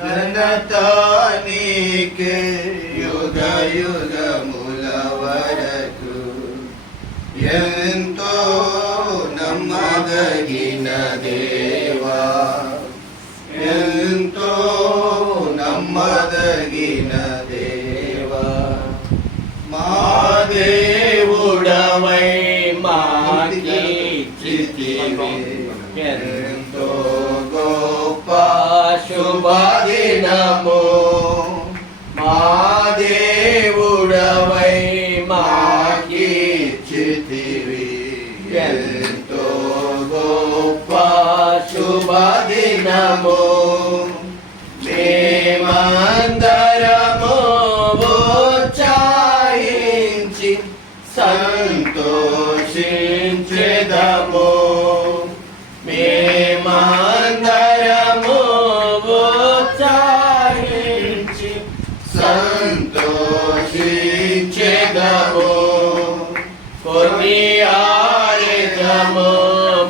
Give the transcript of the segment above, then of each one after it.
ఘనతా నీకే యుగ యుగముల వరకు. ఎంతో నమ్మదగిన దేవా, ఎంతో నమ్మదగిన దేవా, మా దేవుడవై మాకిచ్చితివి ఎంతో గొప్ప శుభదినము. మా దేవుడవై మాకిచ్చితివి ఎంతో గొప్ప శుభదినము. మేమందరము ఉత్సాహించి సంతోషించెదము. మేమందరము ఉత్సాహించి సంతోషించెదము. కొనియాడెదము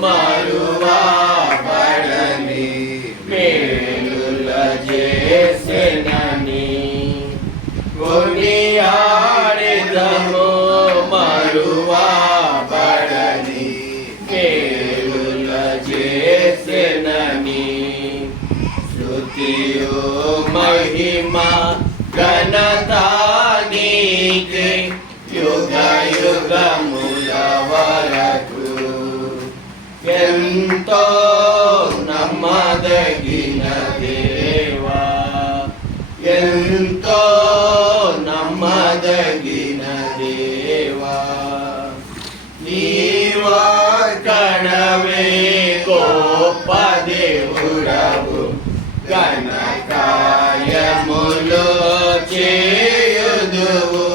మరువబడని మేలుల చేసెనని. కొనియాడెదము మరువబడని మేలుల చేసెనని. స్తుతియు మహిమ ఘనత నీకే యుగ యుగముల వరకు. ఎంతో నమ్మదగిన దేవా, ఎంతో నమ్మదగిన దేవా, నీవొక్కడవే గొప్ప దేవుడవు. ఘన కార్యములు చేయుదువు.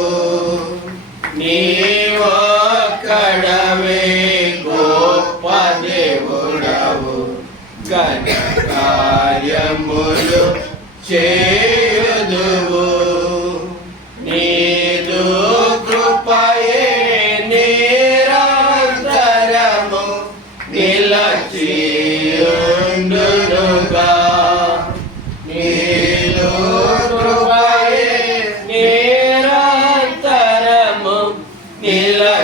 నీవొక్కడవే గొప్ప దేవుడవు. ఘన కార్యములు చేయుదువు. నీదు కృపయే నిరంతరము నిలచియుండునుగా. నీదు కృపయే నిరంతరము నిలచియుండునుగా.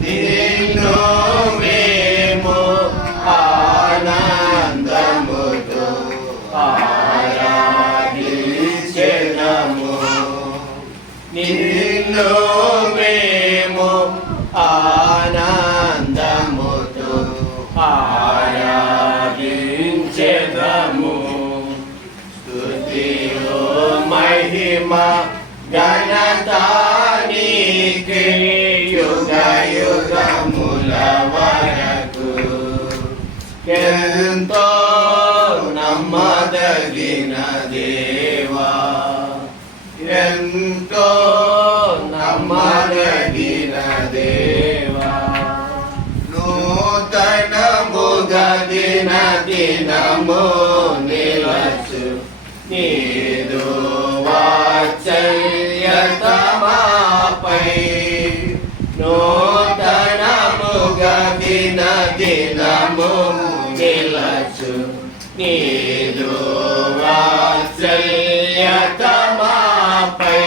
నిన్ను మేము ఆనందముతో ఆరాధించెదము. నిన్ను మేము ఆనందముతో ఆరాధించెదము. స్తుతియు మహిమ ఘనత నీకే యుగ యుగముల వరకు. ఎంతో నమ్మదగిన దేవా, ఎంతో నమ్మదగిన దేవా. నూతనముగా దిన దినము నిలచు నీదు వాత్సల్యత మాపై. నూతనముగా దిన దినము నిలచు నీదు వాత్సల్యత మాపై.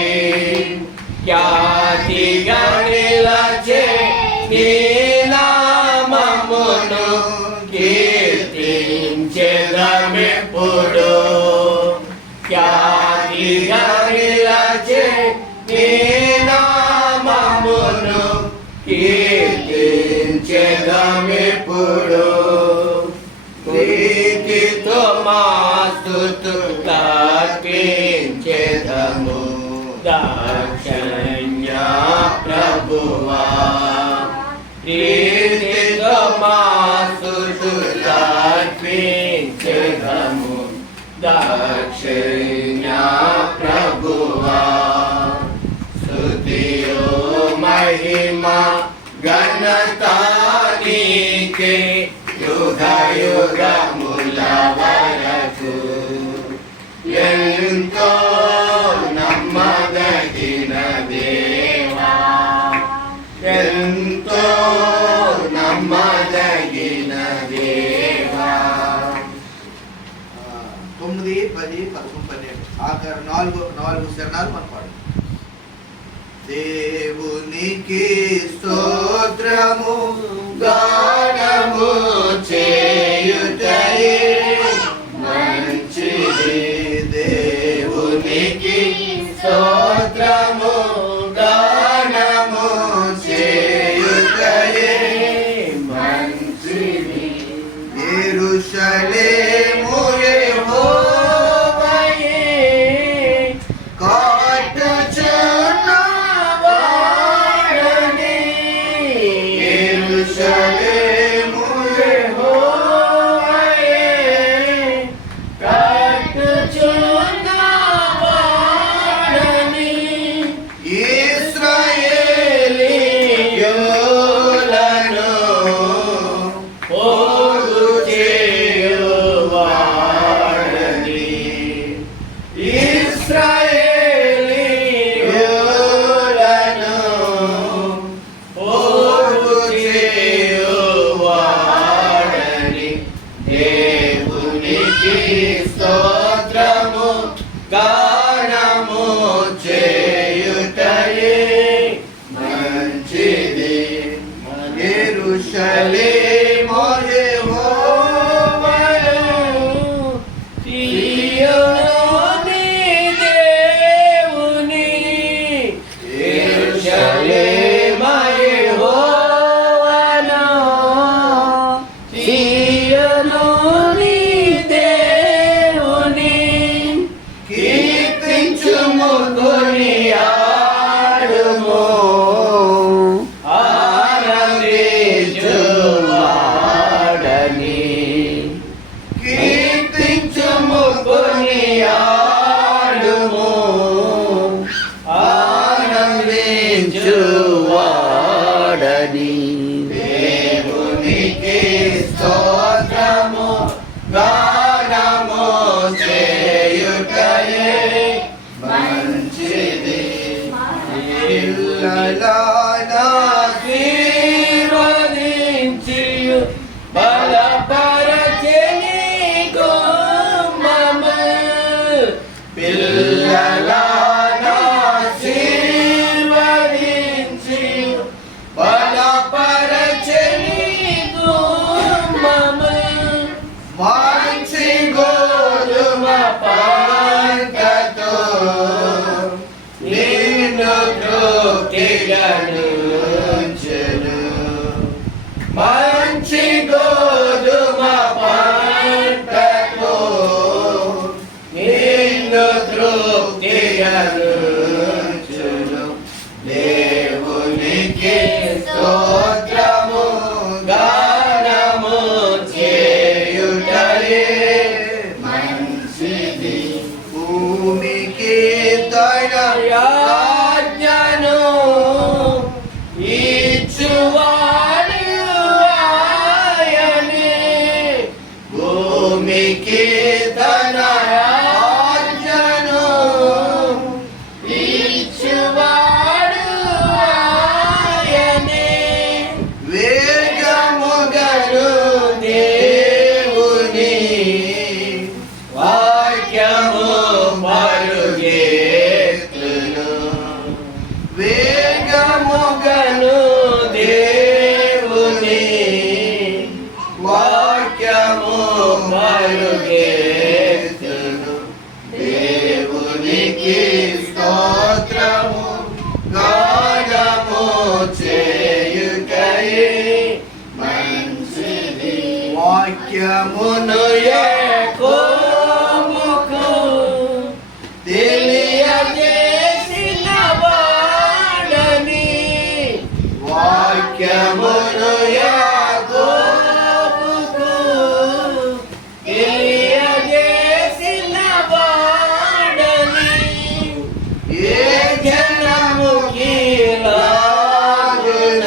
ఖ్యాతిగా నిలచే నీ నామమును కీర్తించెదమెప్పుడు. ఖ్యాతిగా నిలచే నీ నామమును కీర్తించెదమెప్పుడు. ప్రీతితో మా స్తుతులర్పించెదము. దాక్షిణ్య ప్రభువా, ప్రీతితో మా స్తుతులర్పించెదము. దాక్షిణ్య ప్రభువా. స్తుతియు మహిమ ఘనత నీకే యుగ యుగముల వరకు. ఎంతో నమ్మదగిన దేవా, ఎంతో నమ్మదగిన దేవా. 10, 11, 12 ఆఖరు నాలుగు శరణాలు మనం పాడు. దేవునికి స్తోత్రము గానము చేయుటయే మంచిది. దేవునికి స్తోత్రము గానము చేయుటయే మంచిది. యెరూషలేము యెహోవాయే కట్టుచున్న వాడని. యెరూషలేము యెహోవాయే కట్టుచున్న వాడని. ఇశ్రాయేలీయులను పోగు చేయువాడని. ఇశ్రాయేలీయులను పోగు చేయువాడని. దేవునికి స్తోత్రము గానము చేయుటయే మంచిది. యెరూషలేము యెహోవాయే సీయోను దేవుని. యెరూషలేము యెహోవాను సీయోను దేవుని. కీర్తించుము కొనియాడుము ఆనందించువాడని. కీర్తించుము కొనియాడుము ఆనందించువాడని. దేవునికి స్తోత్రము గానము చేయుటయే మంచిది. ఆశీర్వదించియు బలపరచెని గుమ్మము. పిల్లలను ఆశీర్వదించియు బలపరచెని గుమ్మము. మంచి గోధుమ పంటతో నిన్ను తృప్తిగనుంచెను. మంచి గోధుమ పంటతో నిన్ను తృప్తిగనుంచెను. దేవునికి స్తోత్రము గానము చేయుటయే మంచిది. భూమికి తన ఆజ్ఞను ఇచ్చువాడు ఆయనే. భూమికి తన ఆజ్ఞను ఇచ్చువాడు ఆయనే. వేగముగను దేవుని వాక్యము పరుగెత్తును. వేగముగను దేవుని వాక్యము పరుగెత్తును. దేవునికి స్తోత్రము గానము చేయుటయే మంచిది. వాక్యమును యాకోబుకు తెలియజేసిన వాడని. వాక్యమును యాకోబుకు తెలియజేసిన వాడని. ఏ జనముకి లాగున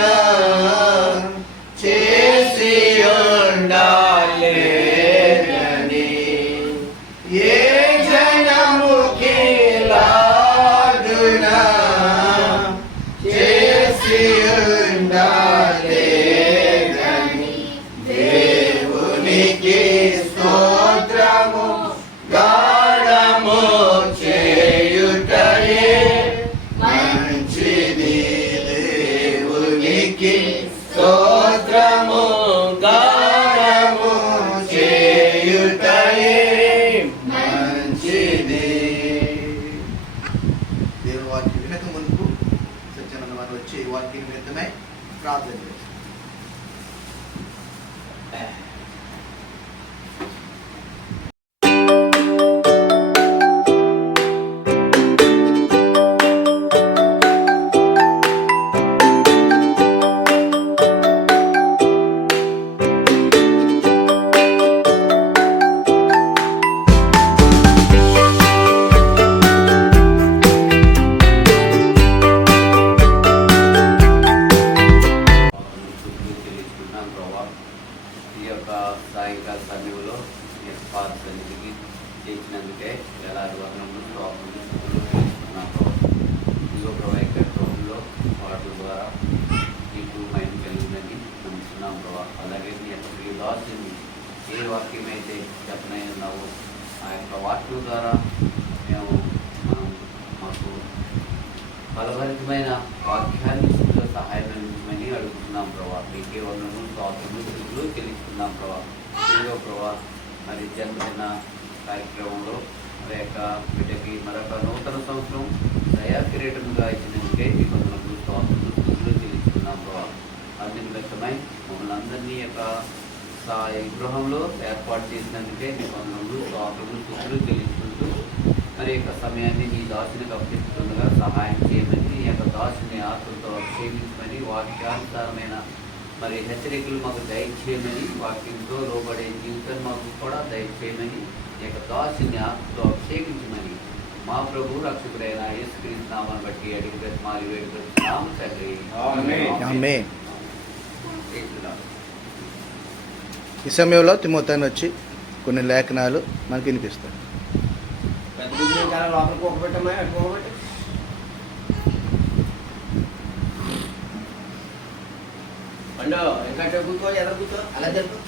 చేసి ఉండాలి ఈ యొక్క సాయంకాల సమయంలో పాత సన్నిధికి చేసినందుకే ఎలాంటి వదనములు స్తోత్రములు చేస్తున్నాము. ఇదిగో ప్రభా యొక్క గృహంలో వాటి ద్వారా నీకు మైండ్ కలిగిందని నమ్ముతున్నాం ప్రభా. అలాగే నీ యొక్క ప్రియ దాసుని ఏ వాక్యం అయితే చెప్పనై ఉన్నావో ఆ యొక్క వాక్యం ద్వారా మేము మాకు ఫలభరితమైన వాక్యాన్ని స్థితిలో సహాయం అందించమని అడుగుతున్నాం ప్రభా. మీకే వందనములు స్తోత్రములు స్థితులు చెల్లిస్తున్నాం ప్రభా. ఇదిగో ప్రభా మరి జన్మదిన కార్యక్రమంలో మరి యొక్క బిడ్డకి మరొక నూతన సంవత్సరం దయా కిరీటంగా ఇచ్చినందుకే ఈ వందనములు స్తోత్రములు స్థితులు చెల్లిస్తున్నాం ప్రభా. అందు నిమిత్తమై మమ్మల్ని అందరినీ యొక్క గృహంలో ఏర్పాటు చేసినందుకే మీ వందనములు స్తోత్రములు స్థితులు చెల్లిస్తుంటూ మరి యొక్క సమయాన్ని నీ దాసునికి అప్పగిస్తుండగా సహాయం చేయమని నీ యొక్క దాసుని ఆత్మతో అభిషేకించమని వాక్యానుసారమైన మరి హెచ్చరికలు మాకు దయచేయమని వాక్యంతో లోబడే జీవితాన్ని మాకు కూడా దయచేయమని ఈ యొక్క దాసుని ఆత్మతో అభిషేకించమని మా ప్రభు రక్షకుడైన యేసుక్రీస్తు నామాన్ని బట్టి అడిగి బ్రతిమాలి వేడుకొస్తున్నాం తండ్రి. ఆమేన్. ఈ సమయంలో తిమోతిని వచ్చి కొన్ని లేఖనాలు మనకి వినిపిస్తాడు. లోపలికి ఒక పెట్టమ్మా, ఒక పెట్టి పండు ఇంకా కూర్చో, ఎదురు కూర్చో, అలా జరుపు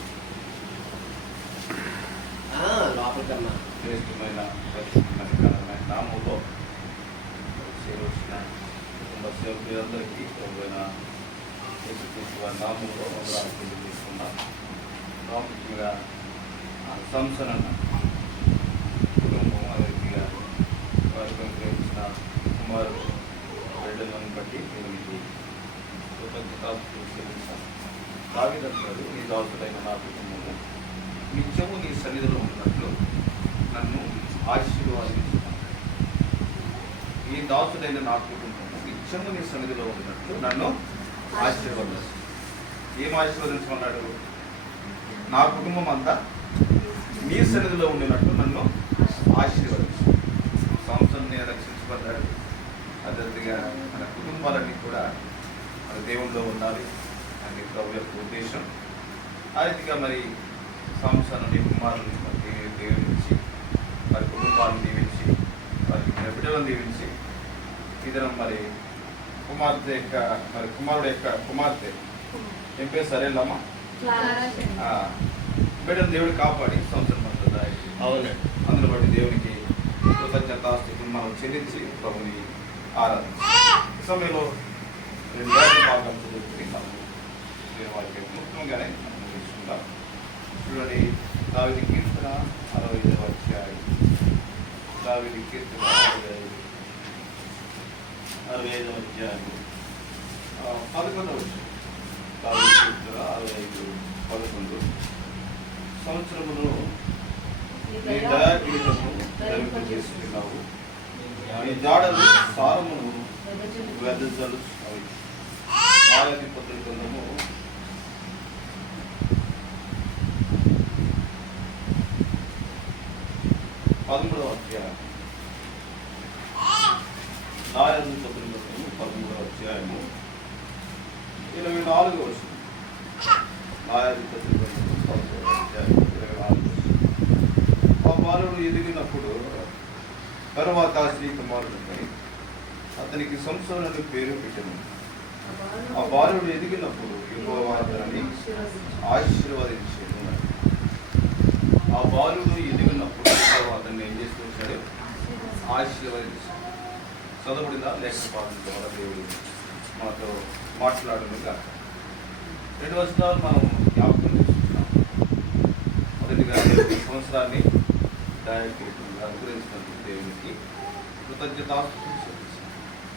లోపలికమ్మా. శ్రేష్టమైన నామంలో చేరవలసిన కుటుంబ సేవకులందరికీ నామంలో తీసుకున్నాను. ప్రాముఖ్యంగా సంసరణ కుటుంబం అదేవిధంగా వారికి అనుగ్రహించిన కుమారుడు బిడ్డలను బట్టి దీనికి కృతజ్ఞతలు చెల్లిస్తాను. దావీదంటాడు, నీ దాసుడైన నా కుటుంబము నిత్యము నీ సన్నిధిలో ఉన్నట్లు నన్ను ఆశీర్వాదిస్తున్నాను. ఈ దాసుడైన నా కుటుంబము నిత్యము నీ సన్నిధిలో ఉన్నట్లు నన్ను ఆశీర్వదిస్తాను. ఏం ఆశీర్వదించమన్నాడు? నా కుటుంబం అంతా నీ సన్నిధిలో ఉండినట్లు నన్ను ఆశీర్వదిస్తాను. సంవత్సరాన్ని రక్షించబడ్డాడు. అదేవిధంగా మన కుటుంబాలన్నీ కూడా మన దేవుల్లో ఉండాలి అని ప్రభు యొక్క ఉద్దేశం. ఆ రీతిగా మరి సంవత్సరాన్ని కుమారుని దీవించి వారి కుటుంబాలను దీవించి వారికి బిడ్డలను దీవించి ఇద్దరం మరి కుమార్తె యొక్క మరి కుమారుడు యొక్క కుమార్తె ఏం పేరు సరేలమ్మా బిడ్డను దేవుడు కాపాడి సంవత్సరం అంతా అవునండి. అందులో బట్టి దేవునికి కృతజ్ఞతాస్థితులు మనం చెల్లించి ప్రభుని ఆరాధించాలి. ఈ సమయంలో రెండు భాగం చదువుతున్నాము. వారికి ముఖ్యంగానే మనం తీసుకుంటాం. చూడండి, దావీదు కీర్తన 65వ అధ్యాయం. దావీదు కీర్తన 65వ అధ్యాయం 11వ వచనం. దావీదు కీర్తన 65:11. సంవత్సరమును నీ దయాకీర్తము ధరింపజేస్తున్నావు, నీ జాడలు సారమును వెదజలు. న్యాయాధిపతుల గ్రంథము 13వ అధ్యాయం. న్యాయాధిపతుల గ్రంథము 13వ అధ్యాయము 24వ వచనం. న్యాయాధిపతుల గ్రంథము 13వ అధ్యాయం 24వ వచనం. ఆ బాలుడు ఎదిగినప్పుడు తరువాత శ్రీ కుమారుడిపై అతనికి సంసోనుని పేరు పెట్టెను. ఆ బాలుడు ఎదిగినప్పుడు యెహోవా అతనిని ఆశీర్వదించెను. ఆ బాలుడు ఎదిగినప్పుడు యెహోవా అతన్ని ఏం చేస్తూ వచ్చాడు? ఆశీర్వదించాడు. చదవబడిందా? లేఖ పాఠం ద్వారా దేవుడు మనతో మాట్లాడనుగా 2 వచనాలు మనం జ్ఞాపకం చేసుకుంటున్నాం. మొదటిగా ఈ సంవత్సరాన్ని దయాకీర్తంగా అనుగ్రహించినందుకు దేవునికి కృతజ్ఞతాస్తుతులు చెల్లిస్తాం.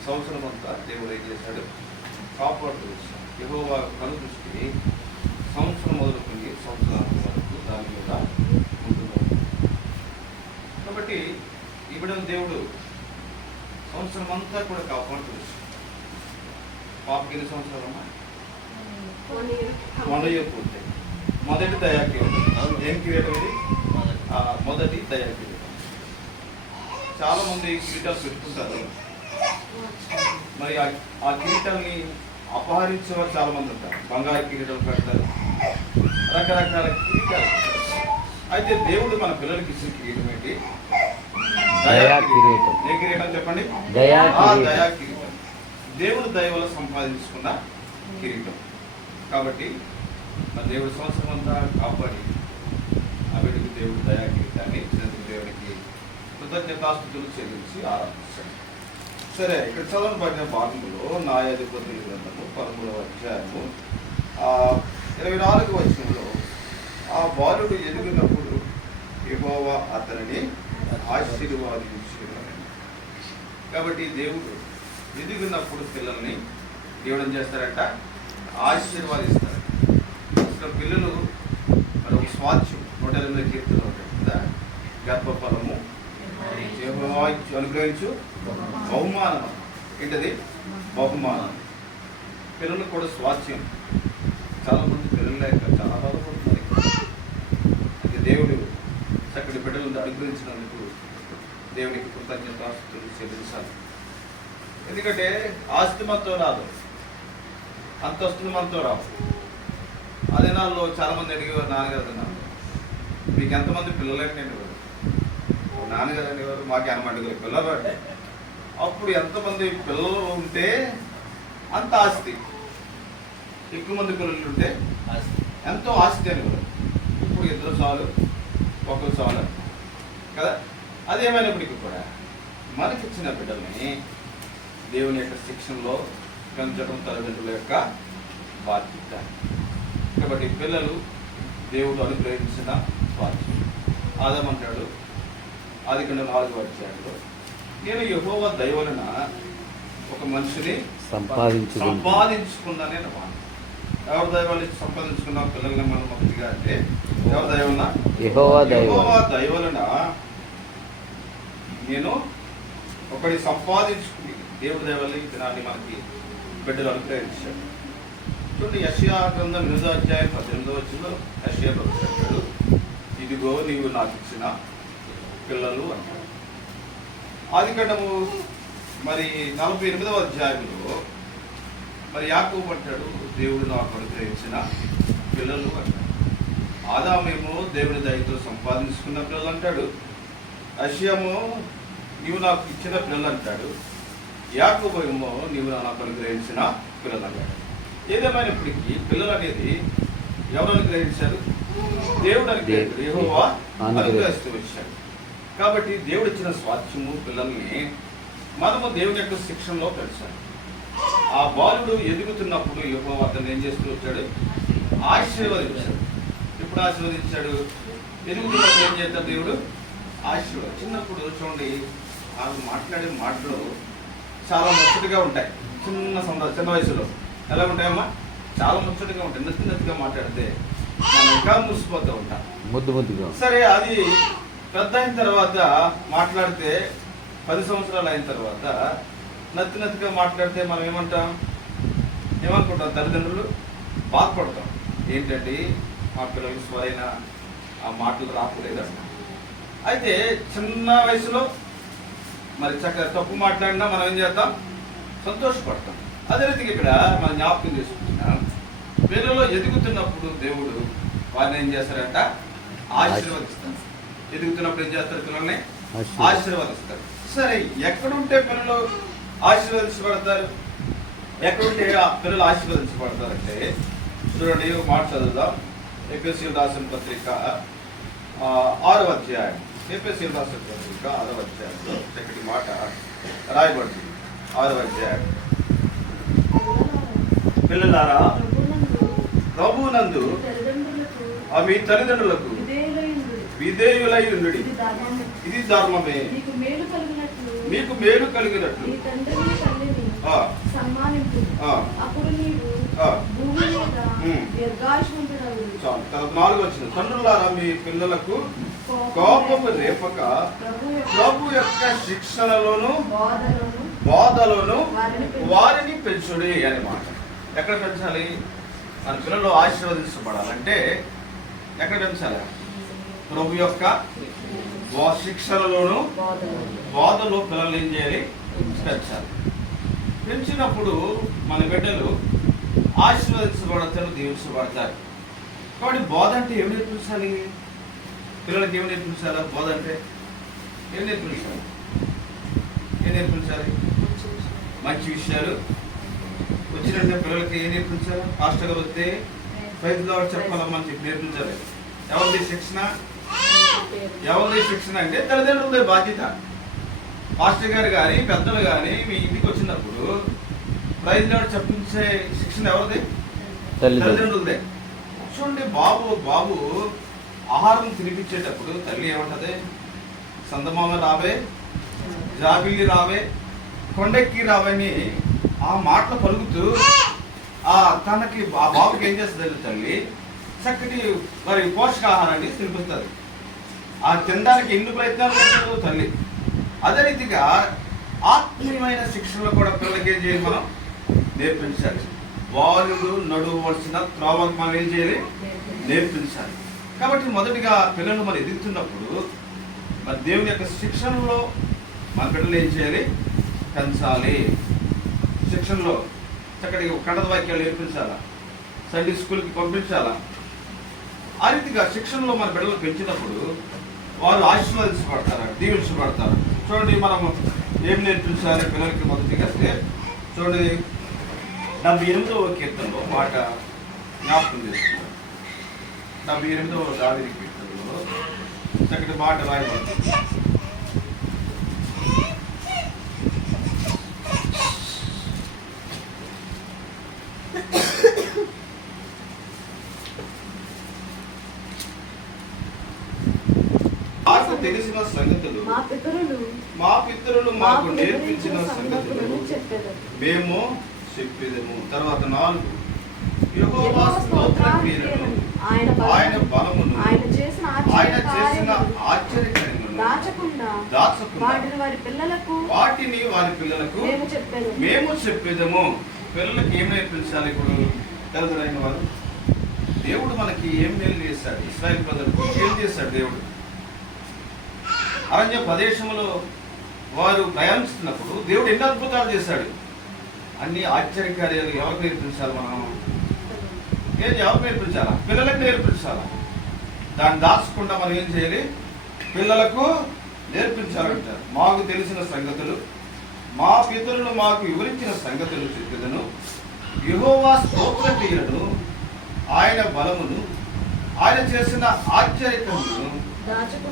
సంవత్సరం అంతా దేవుడు ఏం చేశాడు? కాపాడుతూ వచ్చాడు. యెహోవా కనుదృష్టి సంవత్సరం మొదలుకొని సంవత్సరాల వరకు దాని మీద ఉంటుంది. కాబట్టి ఇప్పుడు దేవుడు సంవత్సరం అంతా కూడా కాపాడుతూ వచ్చాడు. పాపకి ఎన్ని సంవత్సరాలమ్మా? 1 year పూర్తి. మొదటి దయాకీర్తం. ఏం కిరీటం ఇది? మొదటి దయాకీర్తం. చాలా మంది కిరీటాలు పెట్టుకుంటారు. మరి ఆ కిరీటాన్ని అపహరించేవారు చాలా మంది ఉంటారు. బంగారు కిరీటం పెడతారు, రకరకాల కిరీటాలు. అయితే దేవుడు మన పిల్లలకి ఇచ్చిన కిరీటం ఏంటి? దయా కిరీటం. ఏ కిరీటం చెప్పండి? దయా కిరీటం. దయా కిరీటం. దేవుడు దయ వల్ల సంపాదించుకున్న కిరీటం. కాబట్టి మన దేవుడు సంవత్సరం అంతా కాపాడి ఆ బిడ్డకి దేవుడు దయా కిరీటాన్ని ఇచ్చినందుకు దేవునికి కృతజ్ఞతాస్తుతులు చెల్లించి ఆరాధిస్తాడు. సరే, ఇక్కడ చదవబడిన భాగంలో న్యాయాధిపతుల గ్రంథము 13వ అధ్యాయము 24వ వచనంలో ఆ బాలుడు ఎదిగినప్పుడు యెహోవా అతనిని ఆశీర్వాదించును. కాబట్టి దేవుడు ఎదిగినప్పుడు పిల్లల్ని దేవుడు ఏం చేస్తారంట? ఆశీర్వాదిస్తారు. అసలు పిల్లలు మరి ఒక స్వాచ్ఛం 108 కీర్తన ఉంటాయి కదా, గర్భఫలము యెహోవా అనుగ్రహించు బహుమానం. ఏంటది? బహుమానం. పిల్లలు కూడా స్వాస్థ్యం. చాలా మంది పిల్లలు లేక చాలా బాధపడుతున్నారు. అయితే దేవుడు చక్కటి బిడ్డలను అనుగ్రహించినందుకు దేవునికి కృతజ్ఞతాస్తుతులు చెల్లించాలి. ఎందుకంటే ఆస్తి మనతో రాదు, అంతస్తులు మనతో రావు. అదే నాళ్ళు చాలా మంది అడిగేవారు, నాన్నగారు అన్నారు మీకు ఎంతమంది పిల్లలంటే అనేవారు. నాన్నగారు అనేవారు మాకు 80 పిల్లలు అంటే. అప్పుడు ఎంతమంది పిల్లలు ఉంటే అంత ఆస్తి. ఎక్కువ మంది పిల్లలు ఉంటే ఎంతో ఆస్తి అనేవారు. ఇప్పుడు 2 చాలు, 1 చాలు కదా. అదేమైనప్పటికీ కూడా మనకిచ్చిన బిడ్డల్ని దేవుని యొక్క శిక్షణలో పెంచడం తల్లిదండ్రుల యొక్క బాధ్యత. కాబట్టి పిల్లలు దేవుడు అనుగ్రహించిన బాధ్యత. ఆదామంటాడు ఆదికాండం 4వ అధ్యాయంలో, నేను యెహోవా దయ వలన ఒక మనిషిని సంపాదించుకున్నానే మాట. ఎవరి దయ వల్ల సంపాదించుకున్న పిల్లల్ని మనం మొదటిగా అంటే ఎవరి దయ వలన? యెహోవా దయ వలన నేను ఒకటి సంపాదించుకుని, దేవుడి దయ వల్ల ఈ దినాన్ని మనకి బిడ్డలు అనుగ్రహించాడు. చూడండి, యెషయా గ్రంథం 8వ అధ్యాయం 18వ వచనంలో యెషయా ప్రవక్త, ఇదిగో నీవు నాకు ఇచ్చిన పిల్లలు అంటాడు. ఆదికాండము మరి 48వ అధ్యాయంలో మరి యాకోబు అంటాడు, దేవుడు నాకు అనుగ్రహించిన పిల్లలు అంటాడు. ఆదామేమో దేవుడి దయతో సంపాదించుకున్న పిల్లలు అంటాడు. యెషయాము నీవు నాకు ఇచ్చిన పిల్లలు అంటాడు. యాకోబు ఏమో నీవు నాకు అనుగ్రహించిన పిల్లలు అంటాడు. ఏదేమైనప్పటికీ పిల్లలు అనేది ఎవరు అనుగ్రహించారు? దేవుడు అనుగ్రహించాడు. యెహోవా అనుగ్రహిస్తూ వచ్చాడు. కాబట్టి దేవుడు ఇచ్చిన స్వాస్థ్యము పిల్లల్ని మనము దేవుని యొక్క శిక్షణలో పెంచాలి. ఆ బాలుడు ఎదుగుతున్నప్పుడు యెహోవా అతన్ని ఏం చేస్తూ వచ్చాడు? ఆశీర్వదించాడు. ఎప్పుడు ఆశీర్వదించాడు? ఎదుగుతున్నప్పుడు ఏం చేస్తాడు దేవుడు? ఆశీర్వాదం. చిన్నప్పుడు చూడండి, ఆమె మాట్లాడే మాటలు చాలా ముచ్చటగా ఉంటాయి. చిన్న వయసులో ఎలా ఉంటాయమ్మా? చాలా ముచ్చటగా ఉంటాయి. నచ్చినట్టుగా మాట్లాడితే మనం ఇంకా మురిసిపోతూ ఉంటాం, ముద్దుగా. సరే, అది పెద్ద అయిన తర్వాత మాట్లాడితే 10 సంవత్సరాలు అయిన తర్వాత నచ్చినట్టుగా మాట్లాడితే మనం ఏమనుకుంటాం? తల్లిదండ్రులు బాధపడతాం. ఏంటంటే మా పిల్లలకి సరైన ఆ మాటలు రాకూడదు. అయితే చిన్న వయసులో మరి చక్కగా తప్పు మాట్లాడినా మనం ఏం చేస్తాం? సంతోషపడతాం. అదే రీతిగా ఇక్కడ మనం జ్ఞాపకం చేసుకుంటున్నాం, పిల్లలు ఎదుగుతున్నప్పుడు దేవుడు వారిని ఏం చేస్తారంట? ఆశీర్వదిస్తారు. ఎదుగుతున్నప్పుడు ఏం చేస్తారు? పిల్లల్ని ఆశీర్వదిస్తారు. సరే, ఎక్కడుంటే పిల్లలు ఆశీర్వదించబడతారు? ఎక్కడుంటే పిల్లలు ఆశీర్వదించబడతారంటే చూడండి, ఒక మాట చదువుదాం. ఎఫెసీయులకు రాసిన పత్రిక 6వ అధ్యాయం. ఎఫెసీయులకు రాసిన పత్రిక 6వ అధ్యాయంలో చక్కటి మాట రాయబడింది. 6వ అధ్యాయం. పిల్లలారా, ప్రభువునందు మీ తల్లిదండ్రులకు విధేయులై ఉండుడి, ఇది ధర్మమే. మీకు మేలు కలిగినట్లు నాలుగు వచ్చిన తండ్రులారా, మీ పిల్లలకు కోపము రేపక ప్రభు యొక్క శిక్షణలోను బోధలోను వారిని పెంచుడి అనే మాట. ఎక్కడ పెంచాలి? మన పిల్లలు ఆశీర్వదించబడాలంటే ఎక్కడ పెంచాలి? ప్రభు యొక్క శిక్షణలోను బోధలో పిల్లలు ఏం చేయాలి? పెంచాలి. పెంచినప్పుడు మన బిడ్డలు ఆశీర్వదించబడతారు, దీవించబడతారు. కాబట్టి బోధ అంటే ఏం నేర్పించాలి? పిల్లలకి ఏం నేర్పించాలా? బోధ అంటే ఏం నేర్పించాలి? ఏం నేర్పించాలి? మంచి విషయాలు వచ్చినంటే పిల్లలకి ఏం నేర్పించాలి? పాస్టర్ గారు వస్తే ప్రైజ్ లార్డ్ చెప్పాలమ్మని చెప్పి నేర్పించాలి. ఎవరిది శిక్షణ? ఎవరిది శిక్షణ అంటే తల్లిదండ్రులదే బాధ్యత. పాస్టర్ గారు కానీ పెద్దలు కానీ మీ ఇంటికి వచ్చినప్పుడు ప్రైజ్ లార్డ్ చెప్పించే శిక్షణ ఎవరిది? తల్లిదండ్రులదే. చూడండి, బాబు ఆహారం తినిపించేటప్పుడు తల్లి ఏమంటది? సందమామ రావే, జాబిల్లి రావే, కొండెక్కి రావని ఆ మాటలు పలుకుతూ తనకి ఆ బాబుకి ఏం చేస్తుంది తల్లి? చక్కటి మరి పోషకాహారాన్ని తినిపిస్తుంది. ఆ తినడానికి ఎన్ని ప్రయత్నాలు చేస్తుంది తల్లి. అదే రీతిగా ఆత్మీయమైన శిక్షణలో కూడా పిల్లలకి ఏం చేయాలి? మనం నేర్పించాలి. బాలుడు నడువలసిన త్రోవకు మనం ఏం చేయాలి? నేర్పించాలి. కాబట్టి మొదటిగా పిల్లలు మనం ఎదుగుతున్నప్పుడు మరి దేవుని యొక్క శిక్షణలో మన బిడ్డలు ఏం చేయాలి? పెంచాలి. శిక్షణలో చక్కటి కన్నడ వాక్యాలు నేర్పించాలా, సండే స్కూల్కి పంపించాలా. ఆ రీతిగా శిక్షణలో మన బిడ్డలు పెంచినప్పుడు వారు ఆశీర్వదించబడతారు, దీవించబడతారు. చూడండి, మనం ఏం నేర్పించాలి పిల్లలకి? మొదటిగా చూడండి, 78వ కీర్తనలో మాట జ్ఞాపకం చేస్తున్నారు. 78వ దావీదు కీర్తనలో చక్కటి మాట రాయబడుతుంది. మాకు తెలిసిన సంగతులు మా పితరులు మాకు నేర్పించిన సంగతులు మేము చెప్పేదము. తర్వాత 4, యెహోవా స్తోత్ర క్రియలను, ఆయన బలమును, ఆయన చేసిన ఆశ్చర్యకార్యములను దాచకుండా వాటిని వారి పిల్లలకు మేము చెప్పేదము. పిల్లలకి ఏం నేర్పించాలి? ఇప్పుడు తల్లిదండ్రులైన వారు దేవుడు మనకి ఏం మేలు చేశాడు? ఇశ్రాయేలు ప్రజలకు ఏం చేశాడు దేవుడు? అరణ్య ప్రదేశంలో వారు ప్రయాణిస్తున్నప్పుడు దేవుడు ఎన్ని అద్భుతాలు చేశాడు. అన్ని ఆశ్చర్యకార్యాలు ఎవరికి నేర్పించాలి? మనం ఎవరికి నేర్పించాలా? పిల్లలకు నేర్పించాలా. దాన్ని దాచకుండా మనం ఏం చేయాలి? పిల్లలకు నేర్పించాలంటారు. మాకు తెలిసిన సంగతులు మా పితరులు మాకు వివరించిన సంగతులు చెప్పేదను. యెహోవా స్తోత్ర క్రియలను, ఆయన బలమును, ఆయన చేసిన ఆశ్చర్యకములను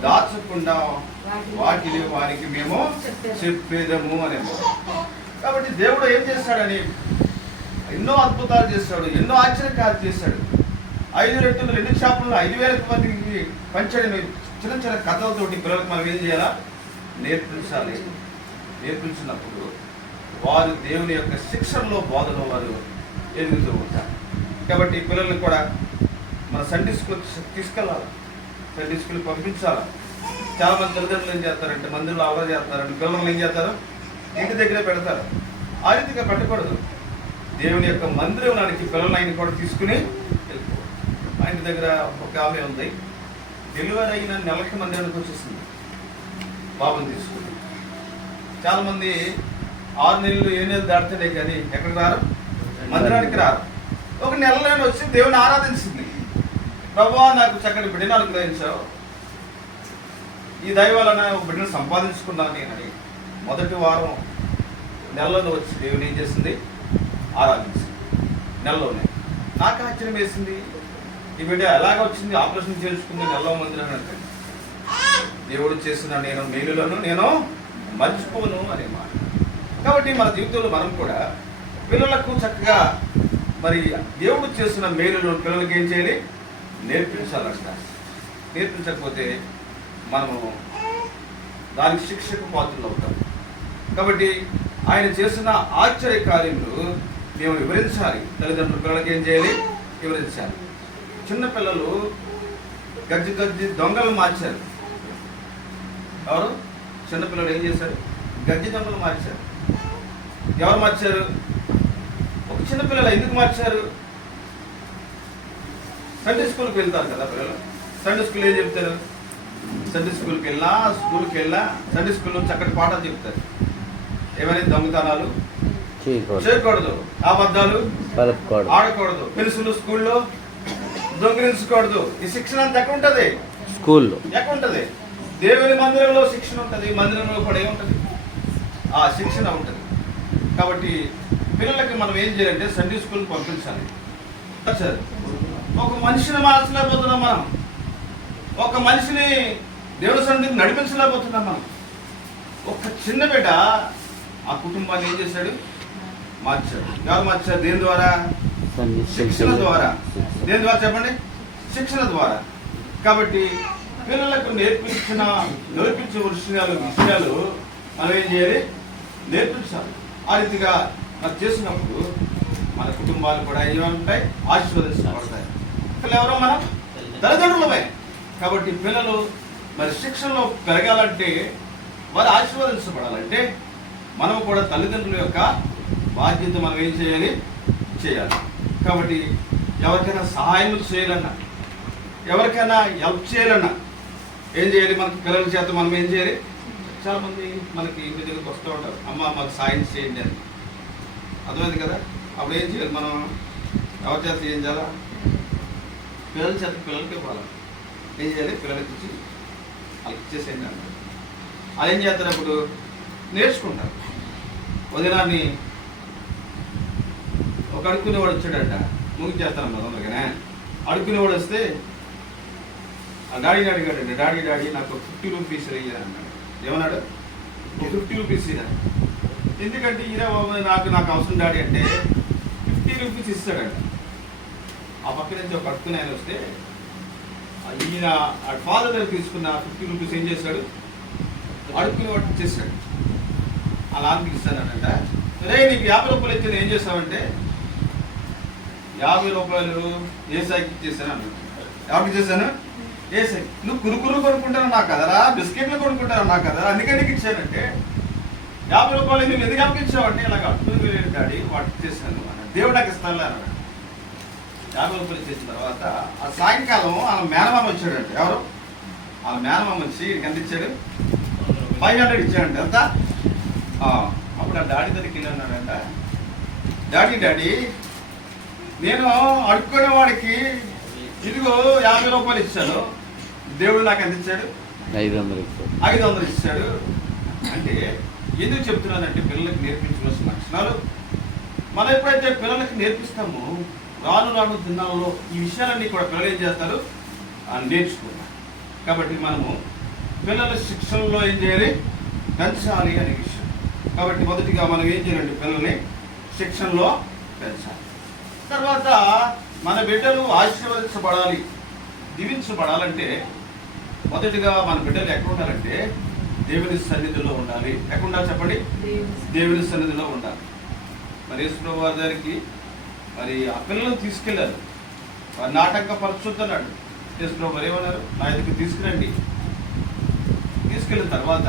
దాచకుండా వాటిని వారికి మేము చెప్పేదము అని. కాబట్టి దేవుడు ఏం చేస్తాడని ఎన్నో అద్భుతాలు చేస్తాడు, ఎన్నో ఆశ్చర్యకార్యాలు చేశాడు. 5 రెట్లు 2 చేపలను 5,000 మందికి పంచడిని చిన్న చిన్న కథలతోటి పిల్లలకు మనం ఏం చేయాలా? నేర్పించాలి. నేర్పించినప్పుడు వారు దేవుని యొక్క శిక్షణలో బోధనలో వారు ఎదుగుతూ ఉంటారు. కాబట్టి పిల్లల్ని కూడా మన సండే స్కూల్ తీసుకెళ్ళాలి, సండే స్కూల్ పంపించాలి. చాలా మంది తల్లిదండ్రులు ఏం చేస్తారంటే మందిరంలో అలవాటు చేస్తారంటే పిల్లలు ఏం చేస్తారు? ఇంటి దగ్గరే పెడతారు. ఆ రీతిగా పెట్టకూడదు. దేవుని యొక్క మందిరానికి పిల్లలు ఆయన కూడా తీసుకుని వెళ్ళిపోవాలి. మా ఇంటి దగ్గర ఒక ఆమె ఉంది, డెలివరీ అయిన నెలకి మందిరానికి వచ్చేసింది బాబుని తీసుకుని. చాలా మంది 6 నెలలు 7 నెలలు దాటితేనే కానీ ఎక్కడికి రారు? మందిరానికి రారు. ఒక నెలలోనే వచ్చి దేవుని ఆరాధించింది. ప్రభువా, నాకు చక్కటి బిడ్డను అనుగ్రహించావు, ఈ దైవాలన ఒక బిడ్డను సంపాదించుకున్నాను నేనని మొదటి వారం నెలలోనే వచ్చి దేవుని ఏం చేసింది? ఆరాధించింది. నెలలోనే. నాకు ఆశ్చర్యం వేసింది, ఈ బిడ్డ ఎలాగ వచ్చింది? ఆపరేషన్ చేసుకుంది నెలలో మందిరం అంటే. దేవుడు చేసిన మేలులను నేను మర్చిపోను అనే మాట. కాబట్టి మన జీవితంలో మనం కూడా పిల్లలకు చక్కగా మరి దేవుడు చేసిన మేలులను పిల్లలకి ఏం చేయాలి? నేర్పించాలంట. నేర్పించకపోతే మనము దానికి శిక్షకు పాత్రలు అవుతాం. కాబట్టి ఆయన చేసిన ఆశ్చర్య కార్యములు మేము వివరించాలి. తల్లిదండ్రులు పిల్లలకి ఏం చేయాలి? వివరించాలి. చిన్నపిల్లలు గజ్జి దొంగలు మార్చారు. ఎవరు? చిన్నపిల్లలు ఏం చేశారు? గజ్జి దొంగలు మార్చారు. ఎవరు మార్చారు? ఒక చిన్నపిల్లలు ఎందుకు మార్చారు? సండే స్కూల్కి వెళ్తారు కదా పిల్లలు. సండే స్కూల్ ఏం చెప్తారు? సండే స్కూల్కి వెళ్ళినా స్కూల్కి వెళ్ళినా సండే స్కూల్లో చక్కటి పాఠాలు చెప్తారు. ఏమైనా దొంగతనాలు చేయకూడదు, అబద్ధాలు ఆడకూడదు, పెన్సిల్ స్కూల్లో దొంగిలించకూడదు. ఈ శిక్షణ అంతా ఎక్కడ ఉంటుంది? స్కూల్లో. ఎక్కడ ఉంటుంది? దేవుని మందిరంలో శిక్షణ ఉంటుంది, మందిరంలో కూడా ఏముంటుంది? ఆ శిక్షణ ఉంటుంది. కాబట్టి పిల్లలకి మనం ఏం చేయాలంటే సండే స్కూల్కి పంపించాలి. సార్, ఒక మనిషిని మార్చలేకపోతున్నాం మనం, ఒక మనిషిని దేవుని సన్నిధికి నడిపించలేకపోతున్నాం మనం. ఒక చిన్న బిడ్డ ఆ కుటుంబాన్ని ఏం చేశాడు? మార్చాడు. ఎవరు మార్చారు? దేని ద్వారా? శిక్షణ ద్వారా. దేని ద్వారా చెప్పండి? శిక్షణ ద్వారా. కాబట్టి పిల్లలకు నేర్పించే విషయాలు మనం ఏం చేయాలి? నేర్పించాలి. ఆ రీతిగా మనం చేసినప్పుడు మన కుటుంబాలు కూడా ఏమంటాయి? ఆశీర్వదించబడతాయి. పిల్లలు ఎవరో మనం తల్లిదండ్రులమే. కాబట్టి పిల్లలు మరి శిక్షణలో పెరగాలంటే, వారు ఆశీర్వదించబడాలంటే మనం కూడా తల్లిదండ్రుల యొక్క బాధ్యత మనం ఏం చేయాలి? చేయాలి. కాబట్టి ఎవరికైనా సహాయం చేయాలన్నా, ఎవరికైనా హెల్ప్ చేయాలన్నా ఏం చేయాలి? మనకి పిల్లల చేత మనం ఏం చేయాలి? చాలామంది మనకి ఇంటి దగ్గరికి వస్తూ ఉంటారు, అమ్మ మాకు సాయం చేయండి అని. అర్థమైంది కదా? అప్పుడు ఏం చేయాలి? మనం ఎవరి చేత ఏం చేయాలా? పిల్లల చేత పిల్లలకి ఇవ్వాలి. ఏం చేయాలి? పిల్లలకి ఇచ్చి వాళ్ళకి ఇచ్చేసేయండి అంటారు. అది ఏం చేస్తారు? అప్పుడు నేర్చుకుంటారు. ఉదయాన్ని ఒక అడుక్కునేవాడు వచ్చాడంట, ముగించేస్తాను తొందరగానే. అడుక్కునేవాడు వస్తే డాడీ అడిగాడండి, డాడీ నాకు 50 రూపీస్ ఇయ్యా అన్నాడు. ఏమన్నాడు? 50 రూపీస్ ఇరా. ఎందుకంటే ఇరా నాకు అవసరం డాడీ అంటే 50 రూపీస్ ఇస్తాడంట. ఆ పక్క నుంచి ఒక అడుక్కునే ఆయన వస్తే ఈయన ఫాదర్ దగ్గర తీసుకున్న 50 రూపీస్ ఏం చేశాడు? అడుక్కునే వాడు ఇచ్చేసాడు. అలా అనిపిస్తానంట. రే నీకు 50 రూపాయలు ఇచ్చింది ఏం చేస్తావంటే, 50 రూపాయలు ఏసాయికి ఇచ్చేసాను అన్నాడు. ఎవరికి ఇచ్చేసాను? ఏసాయి. నువ్వు కురుకురు కొనుక్కుంటాను నాకు కదరా, బిస్కెట్లు కొనుక్కుంటాను నాకు కదా, అందుకే నీకు ఇచ్చానంటే 50 రూపాయలు నువ్వు ఎందుకు ఎవరికి ఇచ్చావంటే, ఇలాగ అడుగుతుంది డాడీ వాటికి ఇచ్చేసాను అన్నాడు. దేవుడు నాకు ఇస్తానులే అన్నాడు. 50 రూపాయలు ఇచ్చేసిన తర్వాత ఆ సాయంకాలం వాళ్ళ మేనమామ వచ్చాడంట. ఎవరు? వాళ్ళ మేనమామ వచ్చి ఎంత ఇచ్చాడు? 500 ఇచ్చాడంట. ఎంత? అప్పుడు ఆ డాడీ దగ్గరికి వెళ్ళి అన్నాడంట, డాడీ నేను అడుక్కునే వాడికి ఇదిగో 50 రూపాయలు ఇచ్చాను, దేవుడు నాకు ఎంత ఇచ్చాడు? 500 ఇచ్చాడు. అంటే ఎందుకు చెప్తున్నానంటే పిల్లలకి నేర్పించవలసిన లక్షణాలు మనం ఎప్పుడైతే పిల్లలకి నేర్పిస్తామో రాను దినాల్లో ఈ విషయాలన్నీ కూడా పిల్లలు ఏం చేస్తారు? నేర్చుకుంటారు. కాబట్టి మనము పిల్లల శిక్షణలో ఏం చేయాలి? పెంచాలి అనే విషయం. కాబట్టి మొదటిగా మనం ఏం చేయాలంటే పిల్లల్ని శిక్షణలో పెంచాలి. తర్వాత మన బిడ్డలు ఆశీర్వదించబడాలి, దీవించబడాలంటే మొదటిగా మన బిడ్డలు ఎక్కడ ఉండాలంటే దేవుని సన్నిధిలో ఉండాలి. ఎక్కడ ఉండాలి చెప్పండి? దేవుని సన్నిధిలో ఉండాలి. మరి యేసు వారి దగ్గరికి మరి ఆ పిల్లలను తీసుకెళ్ళారు. వారిని ఆటంకపరచొద్దన్నాడు. యేసు వారు ఏమన్నారు? నా దగ్గరికి తీసుకురండి. తీసుకెళ్ళిన తర్వాత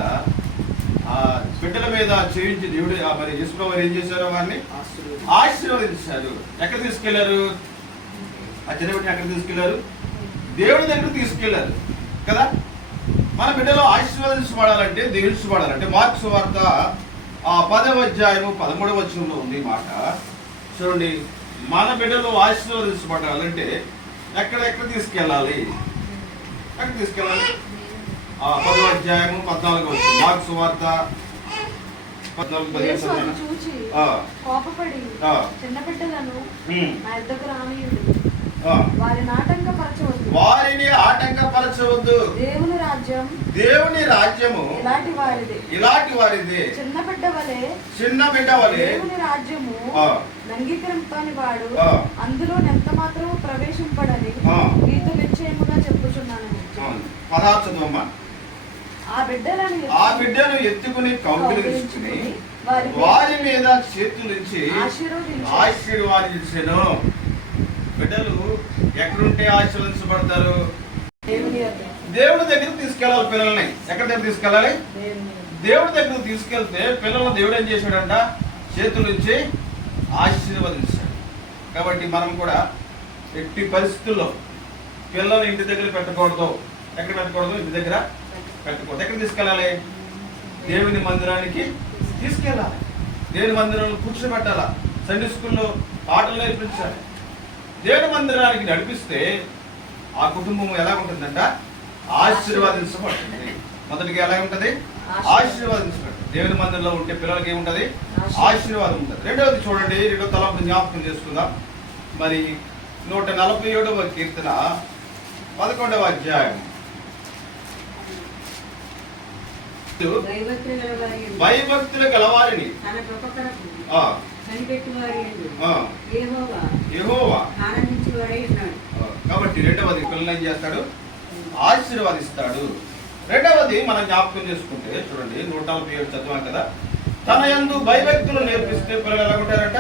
ఆ బిడ్డల మీద చేయించి దేవుడు మరి యేసు వారు ఏం చేశారో వారిని ఆశీర్వదించారు. ఎక్కడ తీసుకెళ్లారు? ఆ చిన్న బిడ్డని ఎక్కడ తీసుకెళ్లారు? దేవుడి దగ్గర తీసుకెళ్లారు కదా. మన బిడ్డలో ఆశీర్వదించబడాలంటే, దీవించబడాలంటే మార్కు సువార్త 10వ అధ్యాయము 13వ వచనంలో ఉంది మాట. చూడండి, మన బిడ్డలో ఆశీర్వదించబడాలంటే ఎక్కడ తీసుకెళ్ళాలి? ఎక్కడ తీసుకెళ్ళాలి? 10వ అధ్యాయము 14వ వచనం మార్కు సువార్త 14:15. కోపపడి చిన్న బిడ్డలను నా యొద్దకు రానియుడు, వారిని ఆటంకపరచవద్దు. దేవుని రాజ్యము ఇలాంటి వారిది. చిన్న బిడ్డ వలె దేవుని రాజ్యము అంగీకరింపని వాడు అందులో ఎంత మాత్రం ప్రవేశింపడని మీతో నిశ్చయముగా చెప్పుచున్నానని. ఆ బిడ్డను ఎత్తుకుని కౌగిలించుకుని వారి మీద చేతులుంచి ఆశీర్వాదించెను. బిడ్డలు ఎక్కడుంటే ఆశీర్వదించబడతారు? దేవుడి దగ్గరకు తీసుకెళ్ళాలి పిల్లల్ని. ఎక్కడి దగ్గర తీసుకెళ్ళాలి? దేవుడి దగ్గరకు తీసుకెళ్తే పిల్లలను దేవుడు ఏం చేశాడంట? చేతులుంచి ఆశీర్వదించాడు. కాబట్టి మనం కూడా ఎట్టి పరిస్థితుల్లో పిల్లలు ఇంటి దగ్గర పెట్టకూడదు. ఎక్కడ పెట్టకూడదు? ఇంటి దగ్గర పెట్టకూడదు. ఎక్కడ తీసుకెళ్ళాలి? దేవుని మందిరానికి తీసుకెళ్ళాలి. దేవుని మందిరంలో కూర్చోబెట్టాలా. సండే స్కూల్లో ఆటలు నేర్పించాలి. దేవుని మందిరానికి నడిపిస్తే ఆ కుటుంబం ఎలా ఉంటుందంట? ఆశీర్వదించబడుతుంది. మొదటిగా ఎలా ఉంటుంది? ఆశీర్వదించబడుతుంది. దేవుని మందిరంలో ఉంటే పిల్లలకి ఏముంటది? ఆశీర్వాదం ఉంటుంది. రెండవది చూడండి, రెండో తలంపు జ్ఞాపకం చేసుకుందాం. మరి 147వ కీర్తన 11వ అధ్యాయం. భయభక్తులు గలవారిని యెహోవా. కాబట్టి రెండవది పిల్లలు ఏం చేస్తాడు? ఆశీర్వదిస్తాడు. రెండవది మనం జ్ఞాపకం చేసుకుంటే చూడండి, 147 చదివాం కదా. తన యందు భయభక్తులు నేర్పిస్తే పిల్లలు ఎలా ఉంటారంట?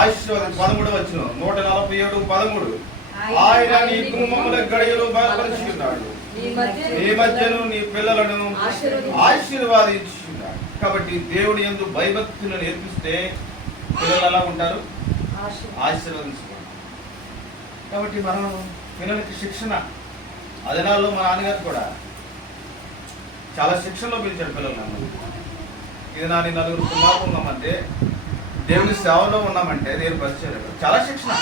ఆశీర్వాదం. 13వ వచనం, 147:13. ఆయన నీ గుమ్మముల గడియలు బయలుపరుచుకున్నాడు, నీ మధ్యను నీ పిల్లలను ఆశీర్వాదించున్నాడు. కాబట్టి దేవుని యందు భయభక్తులు నేర్పిస్తే పిల్లలు ఎలా ఉంటారు? ఆశీర్వదించుకున్నారు. కాబట్టి మనం పిల్లలకి శిక్షణ, ఆ దినాల్లో మా నాన్నగారు కూడా చాలా శిక్షణలో పెంచాడు పిల్లలు. ఇది నా నలుగురు కుమారులు ఉన్నామంటే, దేవుని సేవలో ఉన్నామంటే నేను పరిచయం చాలా శిక్షణ.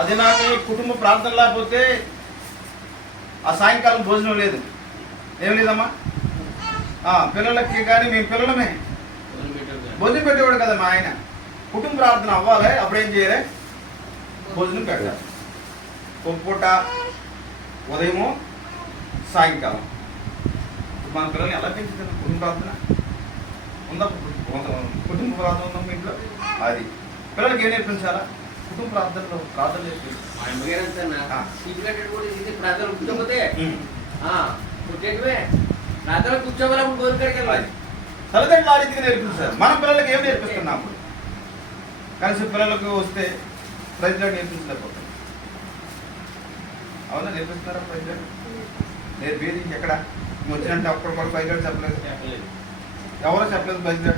అది నాకు కుటుంబ ప్రార్థన లేకపోతే ఆ సాయంకాలం భోజనం లేదు. ఏం లేదమ్మా? పిల్లలకి కానీ మేము పిల్లలమే భోజనం పెట్టేవాడు కదా మా ఆయన. కుటుంబ ప్రార్థన అవ్వాలి, అప్పుడేం చేయాలి? భోజనం పెట్టాలి. ఒక పూట ఉదయము సాయంకాలం. మన పిల్లల్ని ఎలా పెంచుతున్నాం? కుటుంబ ప్రార్థన ఉందా? కుటుంబ ప్రార్థన ఉందా మీ ఇంట్లో? అది పిల్లలకి ఏం నేర్పించాలా? కుటుంబ ప్రార్థనలో ప్రార్థన నేర్పించాలి. తల్లిదండ్రులు ఆ రీతిగా నేర్పించారు. మన పిల్లలకి ఏం నేర్పిస్తున్నాము? కలిసి పిల్లలకు వస్తే ప్రైజ్లో నేర్పించలేకపోతాం. అవునా? నేర్పిస్తున్నారా ప్రైజ్లో? నేర్పేది ఎక్కడ? వచ్చినట్టు అప్పుడు కూడా ప్రైజ్లో చెప్పలేదు. ఎవరో చెప్పలేదు ప్రైజ్లో.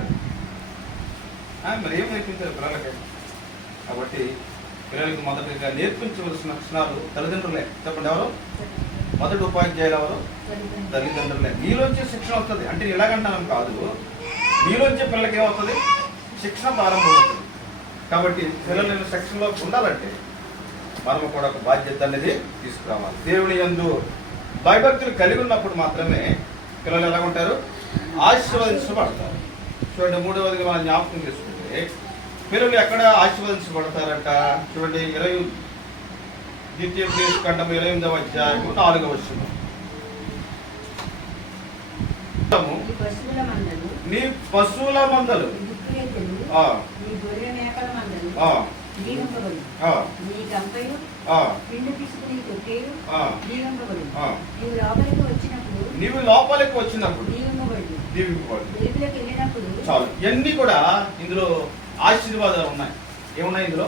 మరి ఏం నేర్పించారు పిల్లలకి? కాబట్టి పిల్లలకి మొదటిగా నేర్పించవలసిన లక్షణాలు తల్లిదండ్రులే. చెప్పండి, ఎవరు మొదటి ఉపాధ్యాయులు? ఎవరు? తల్లిదండ్రులే. నీలోంచి శిక్షణ వస్తుంది. అంటే ఇలాగంటాను కాదు, నీలోంచి పిల్లలకి ఏమవుతుంది? శిక్షణ ప్రారంభమవుతుంది. కాబట్టి పిల్లలు శిక్షణలో ఉండాలంటే మనము కూడా ఒక బాధ్యత అనేది తీసుకురావాలి. దేవుని యందు భయభక్తులు కలిగి ఉన్నప్పుడు మాత్రమే పిల్లలు ఎలా ఉంటారు? ఆశీర్వదించబడతారు. చూడండి, మూడవదిగా మనం జ్ఞాపకం చేసుకుంటే పిల్లలు ఎక్కడ ఆశీర్వదించబడతారంట? చూడండి, 28వ అధ్యాయం 4వ వచనం. నీ పశువుల మందలు నీవు లోపలికి వచ్చినప్పుడు చాలు. ఇవన్నీ కూడా ఇందులో ఆశీర్వాదాలు ఉన్నాయి. ఏమున్నాయి ఇందులో?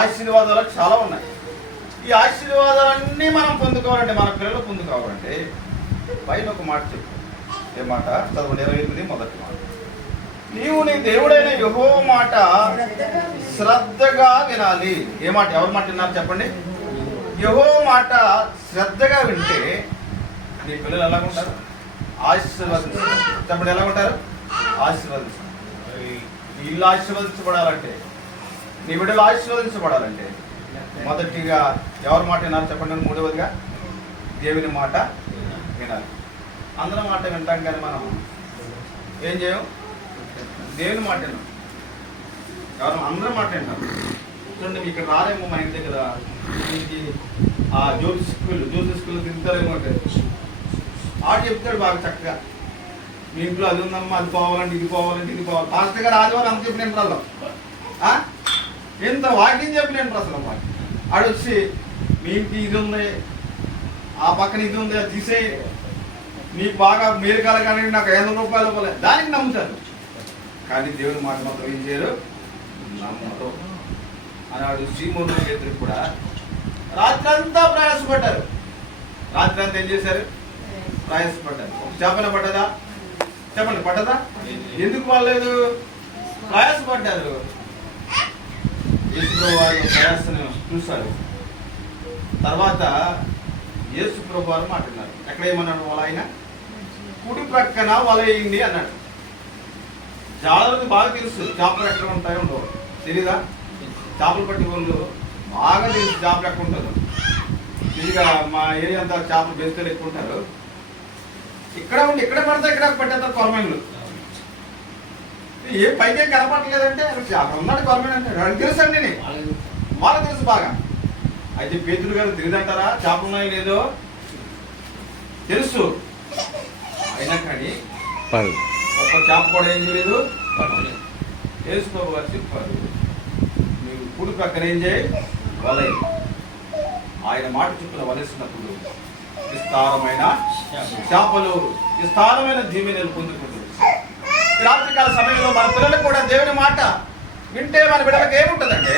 ఆశీర్వాదాలు చాలా ఉన్నాయి. ఈ ఆశీర్వాదాలన్నీ మనం పొందుకోవాలంటే, మన పిల్లలు పొందుకోవాలంటే బయట ఒక మాట చెప్పు. ఏ మాట? చదవండి, 28 మొదటి మాట. నీవు నీ దేవుడైన యెహోవా మాట శ్రద్ధగా వినాలి. ఏ మాట? ఎవరి మాట విన్నారు చెప్పండి? యెహోవా మాట శ్రద్ధగా వింటే నీ పిల్లలు ఎలా ఉంటారు? ఆశీర్వదించారు. చెప్పండి, ఎలా ఉంటారు? ఆశీర్వదించారు. ఇల్లు ఆశీర్వదించబడాలంటే, నీ బిడ్డలు ఆశీర్వదించబడాలంటే మొదటిగా ఎవరి మాట వినాలి చెప్పండి? మూడవదిగా దేవుని మాట వినాలి. అందరి మాట వింటాం కానీ మనం ఏం చేయం? దేవుని మాట విన్నాం. ఎవరు? అందరి మాట వింటాం. చూడండి, ఇక్కడ రారేమో మా ఇంటి దగ్గర ఆ జ్యోతి స్కూల్ తింటారేమో అంటే ఆడు చెప్తాడు బాగా చక్కగా. మీ ఇంట్లో అది ఉందమ్మా, అది పోవాలంటే ఇది పోవాలంటే ఇది పోవాలి. పాస్టర్ గారు ఆదివారం అంత చెప్పిన వాళ్ళు ఎంత వాక్యం చెప్పలేంటారు అసలు. మాకు ఆడు వచ్చి మీ ఇంటి ఇది ఉంది, ఆ పక్కన ఇది ఉంది, అది తీసే నీకు బాగా మేలు కలగానే నాకు 500 రూపాయలు ఇవ్వలేదు, దానికి నమ్ముతారు. కానీ దేవుని మాట మాత్రం ఏం చేయరు? నమ్మరు. అన్నాడు సీమోను పేతురు కూడా రాత్రంతా ప్రయాసపడ్డారు. రాత్రి అంతా ఏం చేశారు? ప్రయాసపడ్డారు. ఒక చేపన పడ్డదా? చెప్పండి, పడ్డదా? ఎందుకు పడలేదు? ప్రయాసపడ్డారు. యేసు వారి ప్రయాసను చూశారు. తర్వాత యేసు ప్రభు వారు మాట్లాడినారు. ఎక్కడ ఏమన్నాడు? వాళ్ళ ఆయన కుడి ప్రక్కన వలయండి అన్నాడు. జాలరికి బాగా తెలుసు చేపలు ఎక్కడ ఉంటాయో ఉండవు. తెలీదా? చేపలు పట్టి వాళ్ళు బాగా తెలిసి చేపలు ఎక్కువ ఉంటారు. ఇదిగా మా ఏరియా అంతా చేపలు బెస్తలు ఎక్కువ ఉంటారు. ఇక్కడ ఉండి ఇక్కడ పడితే ఇక్కడ పట్టేస్తారు కొరమేన్లు. ఏ పైకే కనపడలేదంటే అక్కడ ఉన్నాడు కొరమేన్ అంటే వాడికి తెలుసు అండి, వాళ్ళకి తెలుసు బాగా. అయితే పేతురు గారు తెలియదంటారా చేపలు ఉన్నాయో లేదో? తెలుసు. అయినా కానీ ఒక్క చేప కూడా ఏం చేయలేదు. యేసు ప్రభు గారు చెప్పారు, మీరు కుడి పక్కన ఏం చేయి వలయ. ఆయన మాట చెప్పున వలేసినప్పుడు విస్తారమైన చేపలు, విస్తారమైన దీవెనలు పొందుకుంటుంది. రాత్రికాల సమయంలో మన పిల్లలకు కూడా దేవుని మాట వింటే మన బిడ్డలకు ఏముంటుందంటే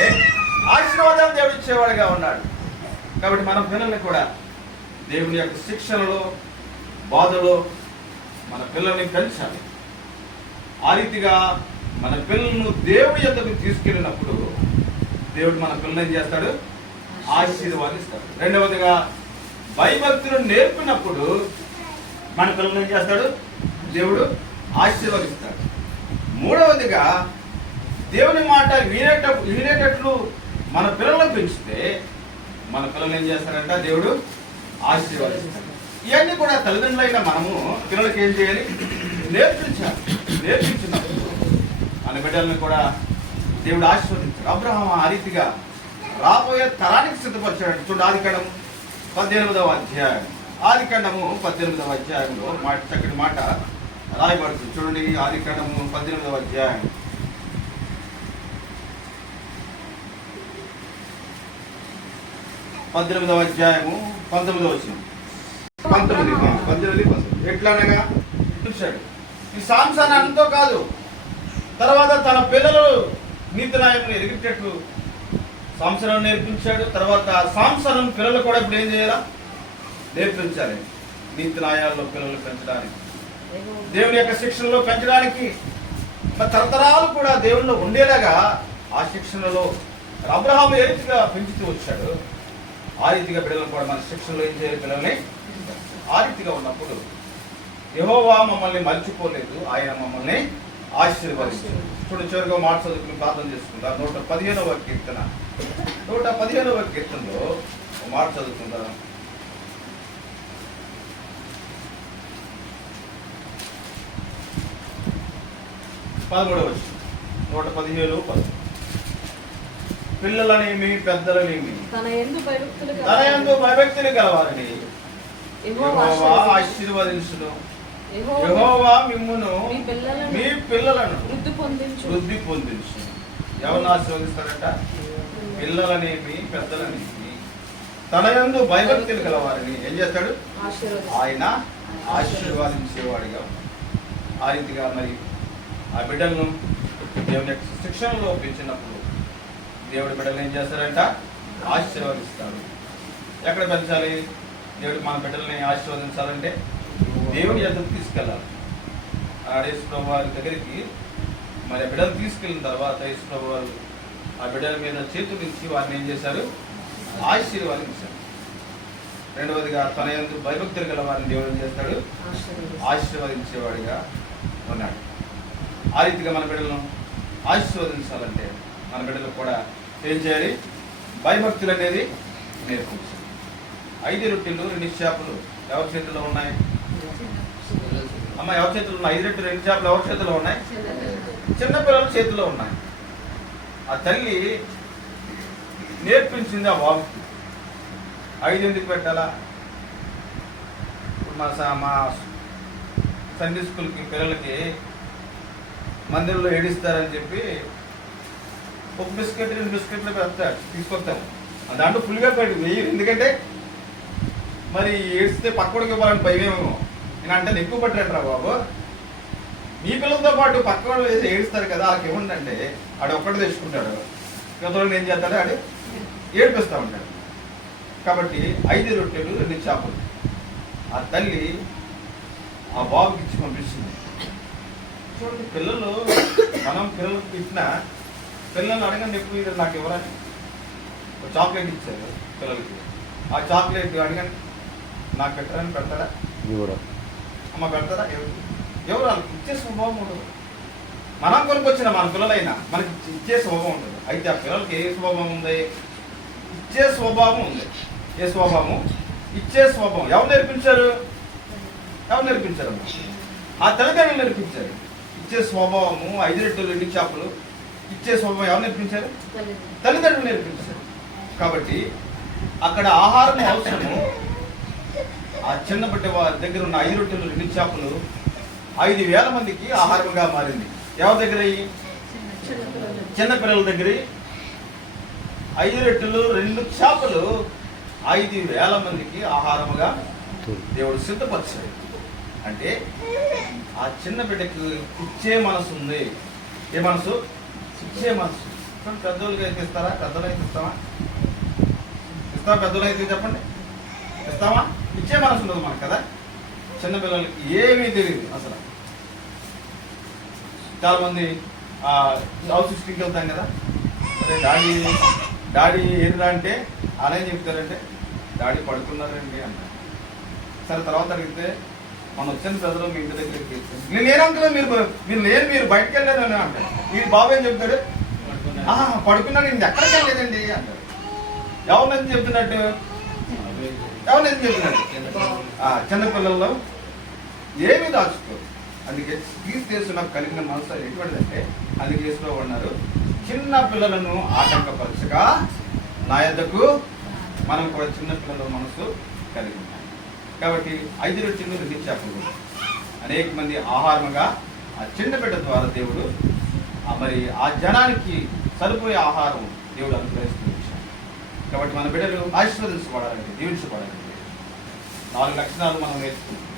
ఆశీర్వాదాలు దేవుడు ఇచ్చేవాడుగా ఉన్నాడు. కాబట్టి మన పిల్లల్ని కూడా దేవుని యొక్క శిక్షణలో, బాధలో మన పిల్లల్ని పెంచాలి. ఆ రీతిగా మన పిల్లలను దేవుడి యొద్దకు తీసుకెళ్ళినప్పుడు దేవుడు మన పిల్లల్ని ఏం చేస్తాడు? ఆశీర్వాదిస్తాడు. రెండవదిగా భయభక్తులు నేర్పినప్పుడు మన పిల్లల్ని ఏం చేస్తాడు? దేవుడు ఆశీర్వదిస్తాడు. మూడవదిగా దేవుని మాట వినేటట్లు మన పిల్లలను పెంచితే మన పిల్లలు ఏం చేస్తారంట? దేవుడు ఆశీర్వదిస్తాడు. ఇవన్నీ కూడా తల్లిదండ్రులైన మనము పిల్లలకి ఏం చేయాలి? నేర్పించాలి. నేర్పించినప్పుడు మన బిడ్డలను కూడా దేవుడు ఆశీర్వదించాడు. అబ్రహాము ఆ రీతిగా రాబోయే తరానికి సిద్ధపరిచాడు. చూడండి ఆదికాండము 18వ అధ్యాయం. ఆదికాండము 18వ అధ్యాయంలో చక్కటి మాట రాయబడుతుంది. చూడండి ఆదికాండము 18వ అధ్యాయం 19వ అధ్యాయము 19వ వచనం. 19 ఎట్లనగా చూశాడు ఈ సాంసన్ అంతో కాదు, తర్వాత తన పిల్లలు నీతి న్యాయం ఎరిగేటట్లు సాంసను నేర్పించాడు. తర్వాత సాంసను పిల్లలు కూడా ఇప్పుడు ఏం చేయాలా? నేర్పించాలి. నీతి న్యాయాల్లో పిల్లలు పెంచడానికి, దేవుని యొక్క శిక్షణలో పెంచడానికి, తరతరాలు కూడా దేవుళ్ళు ఉండేలాగా ఆ శిక్షణలో అబ్రహాము ఏ రీతిగా పెంచుతూ వచ్చాడు, ఆ రీతిగా బిడ్డలను కూడా మన శిక్షణలో ఏం చేయాలి? పిల్లల్ని ఆ రీతిగా ఉన్నప్పుడు యెహోవా మమ్మల్ని మర్చిపోలేదు, ఆయన మమ్మల్ని ఆశీర్వదించాడు. చూడు చివరిగా మాట చదువుకుని ప్రార్థన చేసుకుంటారు. 115వ కీర్తన 115వ కీర్తనలో మాట చదువుకుంటారు. పదమూడవ 117 పిల్లలనేమి పెద్దలనేమి తన యందు భయభక్తులు గలవారని యెహోవా ఆశీర్వదించును. యెహోవా మిమ్మును మీ పిల్లలను వృద్ధి పొందించు. ఎవరిని ఆశీర్వదిస్తాడట? పిల్లలనేమి పెద్దలనేమి తన యందు భయభక్తులు గలవారని ఏం చేస్తాడు? ఆయన ఆశీర్వాదించేవాడిగా. ఆ రీతిగా మరి ఆ బిడ్డలను దేవుని యొక్క శిక్షణలో పెంచినప్పుడు దేవుడి బిడ్డలు ఏం చేస్తారంట? ఆశీర్వదిస్తాడు. ఎక్కడ పెంచాలి? దేవుడు మన బిడ్డల్ని ఆశీర్వదించాలంటే దేవుని యొద్దకు తీసుకెళ్ళాలి. యేసుప్రభు వారి దగ్గరికి మరి బిడ్డలు తీసుకెళ్ళిన తర్వాత యేసుప్రభు వారు ఆ బిడ్డల మీద చేతులు ఇచ్చి వారిని ఏం చేశారు? ఆశీర్వదించారు. రెండవదిగా తన యందు భయభక్తులు గల వారిని దేవుడు ఏం చేస్తాడు? ఆశీర్వదించేవాడిగా ఉన్నాడు. ఆ రీతిగా మన బిడ్డలను ఆశీర్వదించాలంటే మన బిడ్డలకు కూడా ఏం చేయాలి? భయభక్తులు అనేది నేర్పించాలి. 5 రొట్టెలు 2 చేపలు ఎవరి చేతిలో ఉన్నాయి? అమ్మ ఎవరి చేతిలో ఉన్నాయి? 5 రొట్టెలు 2 చేపలు ఎవరి చేతిలో ఉన్నాయి? చిన్నపిల్లల చేతిలో ఉన్నాయి. ఆ తల్లి నేర్పించింది ఆ బాబుకి. 5 ఎందుకు పెట్టాలా? మా సండే స్కూల్కి పిల్లలకి మందిరంలో ఏడిస్తారని చెప్పి ఒక బిస్కెట్ 2 బిస్కెట్లు తీసుకొస్తాము. దాంట్లో ఫుల్గా పెట్టి వెయ్యి. ఎందుకంటే మరి ఏడిస్తే పక్కడికి ఇవ్వాలని భయమేమో. నేను అంటే ఎక్కువ పట్టినట్రా బాబు, మీ పిల్లలతో పాటు పక్క వాళ్ళు వేసి ఏడుస్తారు కదా, వాళ్ళకి ఏముందంటే ఆడు ఒక్కటి తెచ్చుకుంటాడు, పిల్లలు ఏం చేస్తాడు? ఆడు ఏడిపిస్తూ ఉంటాడు. కాబట్టి 5 రొట్టెలు 2 చేపలు ఆ తల్లి ఆ బాబుకి ఇచ్చి పంపిస్తుంది. చూడండి, పిల్లలు మనం పిల్లలకు పెట్టినా పిల్లలు అడగండి ఎప్పుడు ఇది నాకు ఎవరని ఒక చాక్లెట్ ఇచ్చారు పిల్లలకి. ఆ చాక్లెట్ అడగండి నాకు పెట్టరని పెడతారా? అమ్మ పెడతారా? ఎవరు వాళ్ళకి ఇచ్చే స్వభావం ఉండదు. మనం కొనుక్కొచ్చిన మన పిల్లలైనా మనకి ఇచ్చే స్వభావం ఉండదు. అయితే ఆ పిల్లలకి ఏ స్వభావం ఉంది? ఇచ్చే స్వభావం ఉంది. ఏ స్వభావం? ఇచ్చే స్వభావం. ఎవరు నేర్పించారు? ఎవరు నేర్పించారు? ఆ తల్లిదండ్రులు నేర్పించారు. ఇచ్చే స్వభావము, 5 రొట్టెలు 2 చేపలు ఇచ్చే స్వభావం ఎవరు నేర్పించారు? తల్లిదండ్రులు నేర్పించారు. కాబట్టి అక్కడ ఆహారం అవసరము. ఆ చిన్న బిడ్డ దగ్గర ఉన్న 5 రొట్టెలు 2 చేపలు 5,000 మందికి ఆహారంగా మారింది. ఎవరి దగ్గర? చిన్నపిల్లల దగ్గర 5 రొట్టెలు 2 చేపలు 5,000 మందికి ఆహారముగా దేవుడు సిద్ధపరిచాడు. అంటే ఆ చిన్న బిడ్డకు ఇచ్చే మనసు ఉంది. ఏ మనసు? ఇచ్చే మనసు. పెద్దోళ్ళకి అయితే ఇస్తారా? పెద్దోళ్ళకి ఇస్తామా? ఇస్తామా? పెద్దోళ్ళు అయితే చెప్పండి, ఇస్తామా? ఇచ్చే మనసు ఉండదు మనకు కదా. చిన్నపిల్లలకి ఏమీ తెలియదు అసలు. చాలా మంది హౌస్ సిస్టింగ్కి వెళ్తాం కదా, అదే డాడీ ఏదిరా అంటే అలా ఏం చెప్తారంటే డాడీ పడుకున్నారండి అంటారు. సరే తర్వాత అడిగితే మనం వచ్చిన పెద్దలు మీ ఇంటి దగ్గరికి నేను ఏనంటున్నా మీరు బయటకు వెళ్ళలేదని అంటారు. వీడి బాబు ఏం చెప్తాడు? పడుకున్నాడు, ఇంటి ఎక్కడికి వెళ్ళలేదండి అంటారు. ఎవరినైతే చెప్తున్నట్టు? ఎవరినైతే చెప్తున్నట్టు? చిన్నపిల్లల్లో ఏమీ దాచుకోరు. అందుకే క్రీస్తు నాకు కలిగిన మనసు ఎటువంటిదంటే, అందుకే యేసులో ఉన్నారు, చిన్న పిల్లలను ఆటంకపరచగా నా యొద్దకు మనం కూడా చిన్న పిల్లల మనసు కలిగి ఉన్నాం. కాబట్టి 5 రొట్టెలు 2 చేపలు అనేక మంది ఆహారముగా ఆ చిన్న బిడ్డ ద్వారా దేవుడు మరి ఆ జనానికి సరిపోయే ఆహారం దేవుడు అనుగ్రహిస్తూ వచ్చాడు. కాబట్టి మన బిడ్డలు ఆశీర్వదించబడాలంటే, దీవించబడాలంటే 4 లక్షణాలు మనం నేర్చుకుంటాం.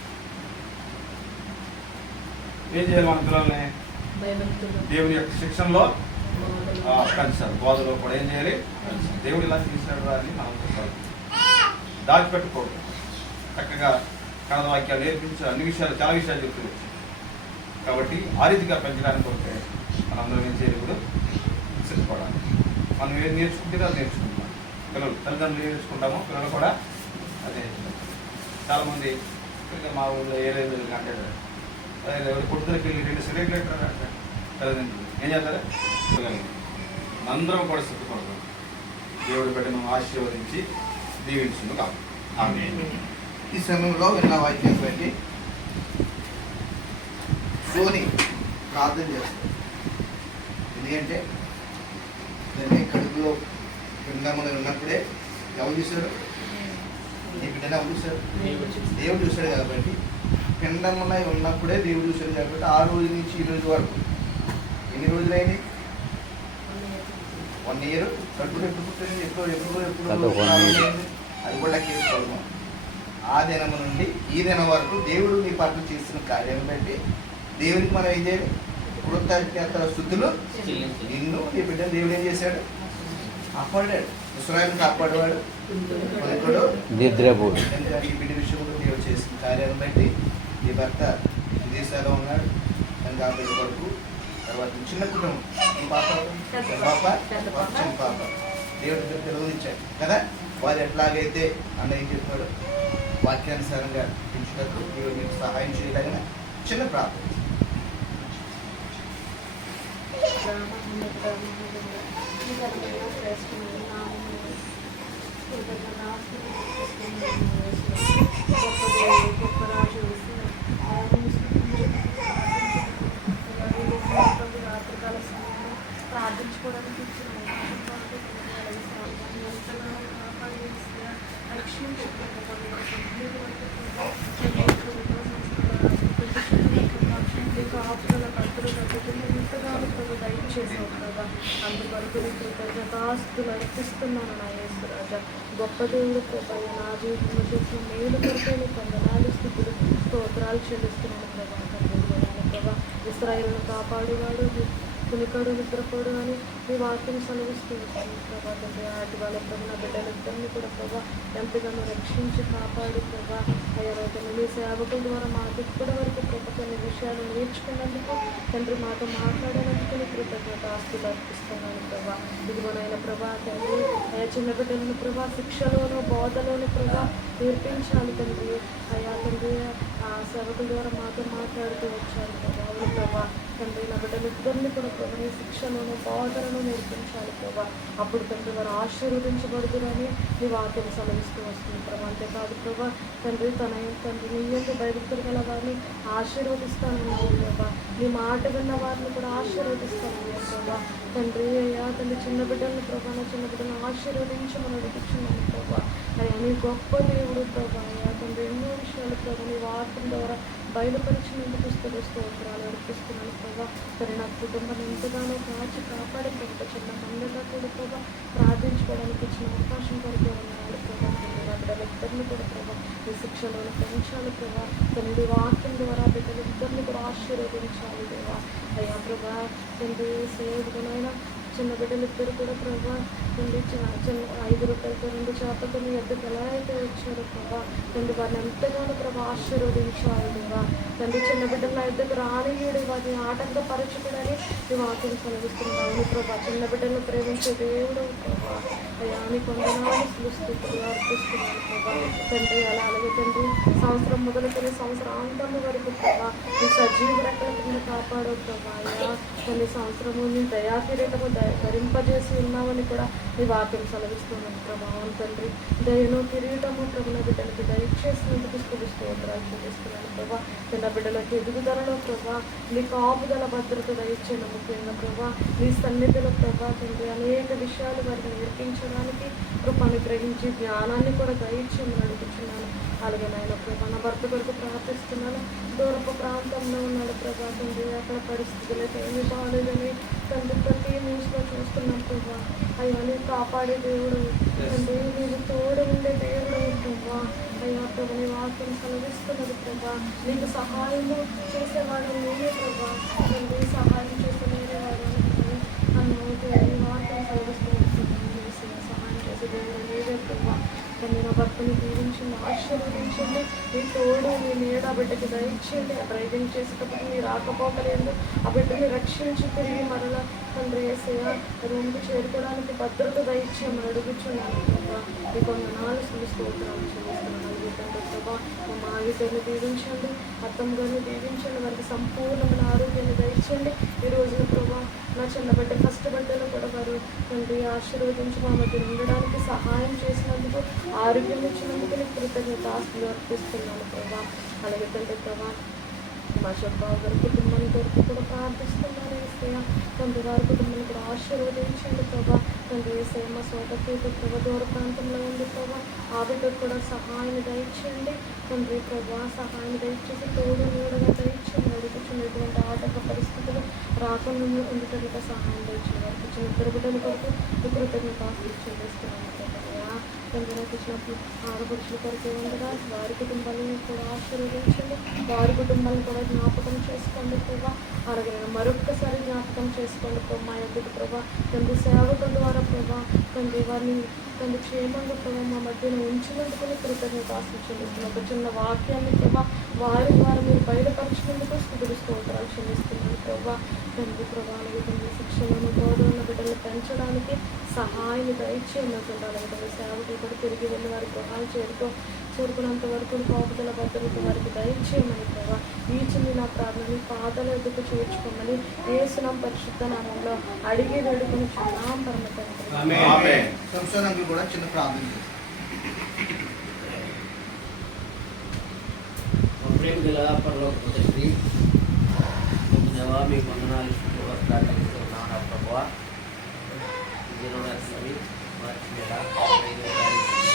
ఏం చేయాలి? మన పిల్లల్ని దేవుని యొక్క శిక్షణలో పెంచాలి. బోధలో కూడా ఏం చేయాలి? దేవుడు ఇలా తీసుకురాడు అని మనం దాచిపెట్టుకోవడం. చక్కగా కన్నడ వాక్యాలు నేర్పించి అన్ని విషయాలు, చాలా విషయాలు చెప్తూ వచ్చాయి. కాబట్టి ఆ రీతిగా పెంచడానికి వస్తే మనందరం ఏం చేయాలి? ఇప్పుడు సిద్ధపడాలి. మనం ఏం నేర్చుకుంటే అది నేర్చుకుంటాం. పిల్లలు తల్లిదండ్రులు ఏం నేర్చుకుంటామో పిల్లలు కూడా అదే నేర్చుకుంటాం. చాలామంది మా ఊళ్ళో ఏ లేదు అంటే పొద్దునకి వెళ్ళి 2 సిగరెట్లు పెట్టారు అంటే తల్లిదండ్రులు ఏం చేస్తారు? పిల్లలు అందరం కూడా సిద్ధపడతాం. దేవుడి బిడ్డను ఆశీర్వదించి దీవించును కాదు. ఈ సమయంలో విన్న వాక్యం బట్టి సోని ప్రార్థన చేస్తారు. ఎందుకంటే దాన్ని కడుపులో పిండములు ఉన్నప్పుడే ఎవరు చూశారు? నీ బిడ్డను ఎవరు చూశారు? దేవుడు చూశాడు. కాబట్టి పిండమునై ఉన్నప్పుడే దేవుడు చూశాడు. కాబట్టి ఆ రోజు నుంచి ఈ రోజు వరకు ఎన్ని రోజులైంది? 1 ఇయర్. కడుపులో ఎప్పుడు పుట్టింది? ఎప్పుడు అది కూడా లెక్కేసుకోవడము. ఆ దినము నుండి ఈ దినం వరకు దేవుడు నీ పట్ల చేసిన కార్యం బట్టి దేవుడికి మనం ఏం చేయాలి? కృతజ్ఞతల స్తుతులు. నిన్ను నీ బిడ్డ దేవుడు ఏం చేశాడు? కాపాడాడు. ఇశ్రాయేలును కాపాడేవాడు. నిద్రపోడు. ఈ బిడ్డ విషయంలో దేవుడు చేసిన కార్యాన్ని బట్టి నీ భర్త విదేశాల్లో ఉన్నాడు. దాని కాబట్టి కొడుకు తర్వాత చిన్న కుటుంబం. ఈ పాప చిన్న పాప దేవుడి పిల్లనిచ్చాడు కదా. వారు ఎట్లాగైతే అన్న ఏం చెప్పాడు? వాక్యానుసారంగా పెంచుటకు దేవుడు మీకు సహాయం చేయలేదని చిన్న ప్రార్థన. ప్రార్థించుకోవడానికి అందువరకు కృతజ్ఞతాస్తులు అర్పిస్తున్నాను నా యేసు రాజా. గొప్ప దేవుడు ప్రభా, నా జీవితంలో చేసిన మేలు కొరకే వందనాలు స్థితులు స్తోత్రాలు చెల్లిస్తున్నాను ప్రభా. ప్రభా, ఇశ్రాయేలును కాపాడేవాడు, కునికాడు నిద్రపోడు అని మీ వాక్యం సెలవిస్తూ వస్తుంది ప్రభా. అటు వాళ్ళ ప్రభు నా బిడ్డలిద్దరిని కూడా ప్రభా ఎంపికను రక్షించి కాపాడు ప్రభా. అయ్యా రోజున మీ సేవకుల ద్వారా మాకు ఇప్పటి వరకు ప్రభా కొన్ని విషయాలు నేర్చుకున్నందుకు తండ్రి మాతో మాట్లాడినందుకు కృతజ్ఞత ఆస్తులు అర్పిస్తున్నాను ప్రభా. ఇదిగోనైనా ప్రభా తండ్రి అయ్యా చిన్న బిడ్డలను ప్రభా శిక్షలోను బోధలోను ప్రభా నేర్పించాలి తండ్రి. అయ్యా తండ్రి ఆ సేవకుల ద్వారా మాతో మాట్లాడుతూ వచ్చారు ప్రభా. అవును ప్రభా తండ్రి నా బిడ్డలిద్దరిని కూడా ప్రభు నీ శిక్షలను బోధనను నేర్పించాలి ప్రభా. అప్పుడు తండ్రి వారు ఆశీర్వదించబడుతురని నీ వాక్యం సెలవిస్తూ వస్తుంది ప్రభా. అంతేకాదు ప్రభా తండ్రి తండ్రి నీ యొక్క భయభక్తులు గల వారిని ఆశీర్వదిస్తానన్నావు ప్రభా. నీ మాట విన్న వారిని కూడా ఆశీర్వదిస్తానన్నావు ప్రభా. తండ్రి అయ్యా తండ్రి చిన్న బిడ్డలను ప్రభా నా చిన్న బిడ్డలను ఆశీర్వదించమని అడుగుతున్నాను ప్రభా. అయ్యా నీ గొప్ప దేవుడు ప్రభా. అయ్యా తండ్రి ఎన్నో విషయాలు ప్రభా నీ వాక్యం ద్వారా బయలుపరిచినందుకు స్తోత్రాలు అర్పిస్తున్నాను ప్రభా. సరే నా కుటుంబాన్ని ఎంతగానో కాచి కాపాడే ప్రభు చిన్న మందగా కూడా ప్రభా ప్రార్థించుకోవడానికి ఇచ్చిన అవకాశం కొరకే ఉన్నాడు ప్రభా. నా బిడ్డలిద్దరిని కూడా ప్రభా ఈ శిక్షలను పెంచాలి ప్రభా. తండ్రి వాక్యం ద్వారా బిడ్డలిద్దరిని కూడా ఆశీర్వదించాలి దేవా. అయ్యా ప్రభా తండ్రి సేవకునైనా చిన్న బిడ్డలిద్దరు కూడా ప్రభా తండ్రి చిన్న 5 రూపాయలతో 2 చేపలతో మీ ఎద్దకు ఎలా అయితే వచ్చారో ప్రభా తండ్రి వారిని ఎంతగానో ప్రభా ఆశీర్వదించాలి దేవా. తండ్రి చిన్న బిడ్డలు నా ఎద్దకు రానియుడు వారిని ఆటంకపరచుకునని నీ వాక్యం సెలవిస్తున్నాను ప్రభా. చిన్న బిడ్డలను ప్రేమించే దేవుడు ప్రభా. అయ్యా నీ కొందనాలు స్థుతులు అర్పిస్తున్నాను ప్రభా. తండ్రి అలాగే తండ్రి సంవత్సరం మొదలుకొని సంవత్సరాంతం వరకు ప్రభా నీ సజీవ రెక్కల కింద కాపాడో ప్రభా. అయ్యా కొన్ని సంవత్సరము నీ దయాకిరీటము ధరింపజేసి ఉన్నామని కూడా నీ వాక్యం సెలవిస్తున్నాను ప్రభావం. తండ్రి దయను కిరీటము ప్రభుల బిడ్డలకి దయచేసినందుకు స్తోత్రాలు చూపిస్తున్నాను ప్రభా. చిన్న బిడ్డలకి ఎదుగుదలలో ప్రభా నీ కాపుదల భద్రత దయచేయడం ముఖ్యంగా ప్రభా నీ సన్నిధిలో ప్రభా తండ్రి అనేక విషయాలు వారికి నేర్పించడానికి కృపను గ్రహించి జ్ఞానాన్ని కూడా దయచేయమని అడుగుతున్నాను. అలాగే నాయన ప్రభా నా భర్త కొరకు ప్రార్థిస్తున్నాను. దూరపు ప్రాంతంలో ఉన్నాడు ప్రభా తండ్రి అక్కడ పరిస్థితులు అయితే ఏమి బాగాలేదని తండ్రి ప్రతి న్యూస్లో చూస్తున్నాం ప్రభా. అయ్యా నీవు కాపాడే దేవుడు తండ్రి నీవు తోడు ఉండే దేవుడు ప్రభా. అయ్యా ప్రభా నీ వాక్యం సెలవిస్తున్నది ప్రభా. నీకు సహాయము చేసేవాడు నేనే ప్రభా. తండ్రి సహాయం చేసే నేనేవాడు అన్ను నీ వాక్యం సెలవిస్తున్నది. సహాయం చేసే దేవుడు నేనే ప్రభా. తండ్రి నా భర్తని దీవించండి ఆశీర్వదించండి. నీ తోడు నీ నీడ ఆ బిడ్డకి దయచేయండి. ఆ డ్రైవింగ్ చేసేటప్పుడు నీ రాకపోకలేదు ఆ బిడ్డని రక్షించి తిరిగి మరలా తండ్రి యేసయ్య రూమ్కి చేరుకోవడానికి భద్రత దయచేయమని అడుగుచున్నాను ప్రభా. ఈ కొందనాలు స్తోత్రాలు చేస్తున్నాను. తండ్రి ప్రభా మా మాగిద్దరిని దీవించండి, అత్తమ్మ గారిని దీవించండి, వారికి సంపూర్ణమైన ఆరోగ్యాన్ని దయచేయండి. ఈ రోజున ప్రభా నా చిన్న బిడ్డ ఫస్ట్ బిడ్డలో కూడా వారు తండ్రి ఆశీర్వదించి మా మధ్య ఉండడానికి సహాయం చేసినందుకు ఆరోగ్యం ఇచ్చినందుకు నీకు కృతజ్ఞతాస్తులు అర్పిస్తున్నాను ప్రభా. అలాగే తండ్రి ప్రభా మా శబ్బాబు గారి కుటుంబాన్ని కొరకు కూడా ప్రార్థిస్తున్నాను యేసయ్య. తండ్రి వారి కుటుంబాన్ని కూడా ఆశీర్వదించండి ప్రభా. తండ్రి యేసయ్య మా సోదరికి ప్రభా దూర ప్రాంతంలో ఉంది ప్రభా ఆ బిడ్డకు కూడా సహాయాన్ని దయచేయండి తండ్రి ప్రభా. సహాయాన్ని దయచేసి తోడు నీడగా దయచేయండి. అడుగుచున్నటువంటి ఆటంక పరిస్థితులు రాకుండా ఉండేటట్టుగా సహాయం దయచేయండి. వారికి ఇచ్చిన ఇద్దరు బిడ్డల కొరకు కృతజ్ఞతాస్తులు చెల్లిస్తున్నాను ప్రభా. తండ్రి నాకు ఇచ్చినప్పుడు ఆడపడుచుల కొరకే ఉండగా వారి కుటుంబాలను కూడా ఆశీర్వదించండి. వారి కుటుంబాలను కూడా జ్ఞాపకం చేసుకోండి ప్రభా. అలాగే మరొక్కసారి జ్ఞాపకం చేసుకోండి ప్రభా. మా యొక్క ప్రభా తండ్రి సేవకుల ద్వారా ప్రభా తండ్రి వారిని తండ్రి క్షేమంగా ప్రభా మా మధ్యన ఉంచినందుకు కృతజ్ఞతాస్తులు చెల్లిస్తున్నాను. ఒక చిన్న వాక్యాన్ని ప్రభా వారి ద్వారా మీరు బయలుపరిచినందుకు స్తోత్రాలు చెల్లిస్తున్నాను ప్రభా. తండ్రి ప్రభా అలాగే తండ్రి శిక్షలను బోధన బిడ్డలు పెంచడానికి సహాయాన్ని దయచేయమని అలాగే తండ్రి సేవకులు కూడా తిరిగి వెళ్ళి వారి గృహాలు చేరుకున్నంత వరకు కాపుదల భద్రత వారికి దయచేయమని ప్రభా. ఈ చిన్న నా ప్రార్థనని పాదాల ఎదుగు చేర్చుకోమని యేసునామం పరిశుద్ధ నామంలో అడిగి వేడుకొని చున్నాం పరమ తండ్రి. సంస్థానానికి కూడా చిన్న ప్రార్థన చేస్తాం. ప్రేమ పరలోక తండ్రి దేవా మీ వందనాలు ప్రార్థిస్తున్నాను ప్రభువా. మార్చి నెల 5వ తారీఖు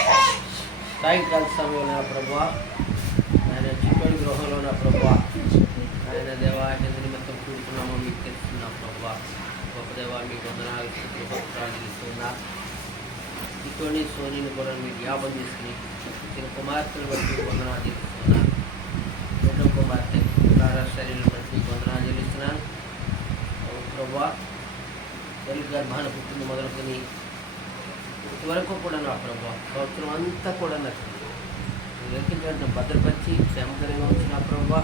సాయంకాల సమయంలో ప్రభువా ఆయన చిక్కడి గృహంలో నా ప్రభువా ఆయన దేవా ఎందు నిమిత్తం కూడుకున్నామో మీకు తెలుస్తున్నాం ప్రభువా. గొప్ప దేవా మీ వందనాలు ప్రార్థిస్తున్నా. చిక్కని సోనిని కూడా మీకు జ్ఞాపం చేసుకుని చిన్న కుమార్తెను బట్టి వందనాలు చెల్లిస్తున్నా. రెండో కుమార్తె శరీరం బట్టి వందనాలు చెల్లిస్తున్నాను ప్రభువా. తెలుగు గర్భాన పుట్టింది మొదలుకొని ఇంతవరకు కూడా నా ప్రభావ సంవత్సరం అంతా కూడా నాకు వెళ్తున్నట్టు భద్రపరిచి క్షేమకరంగా వచ్చిన ప్రభావ.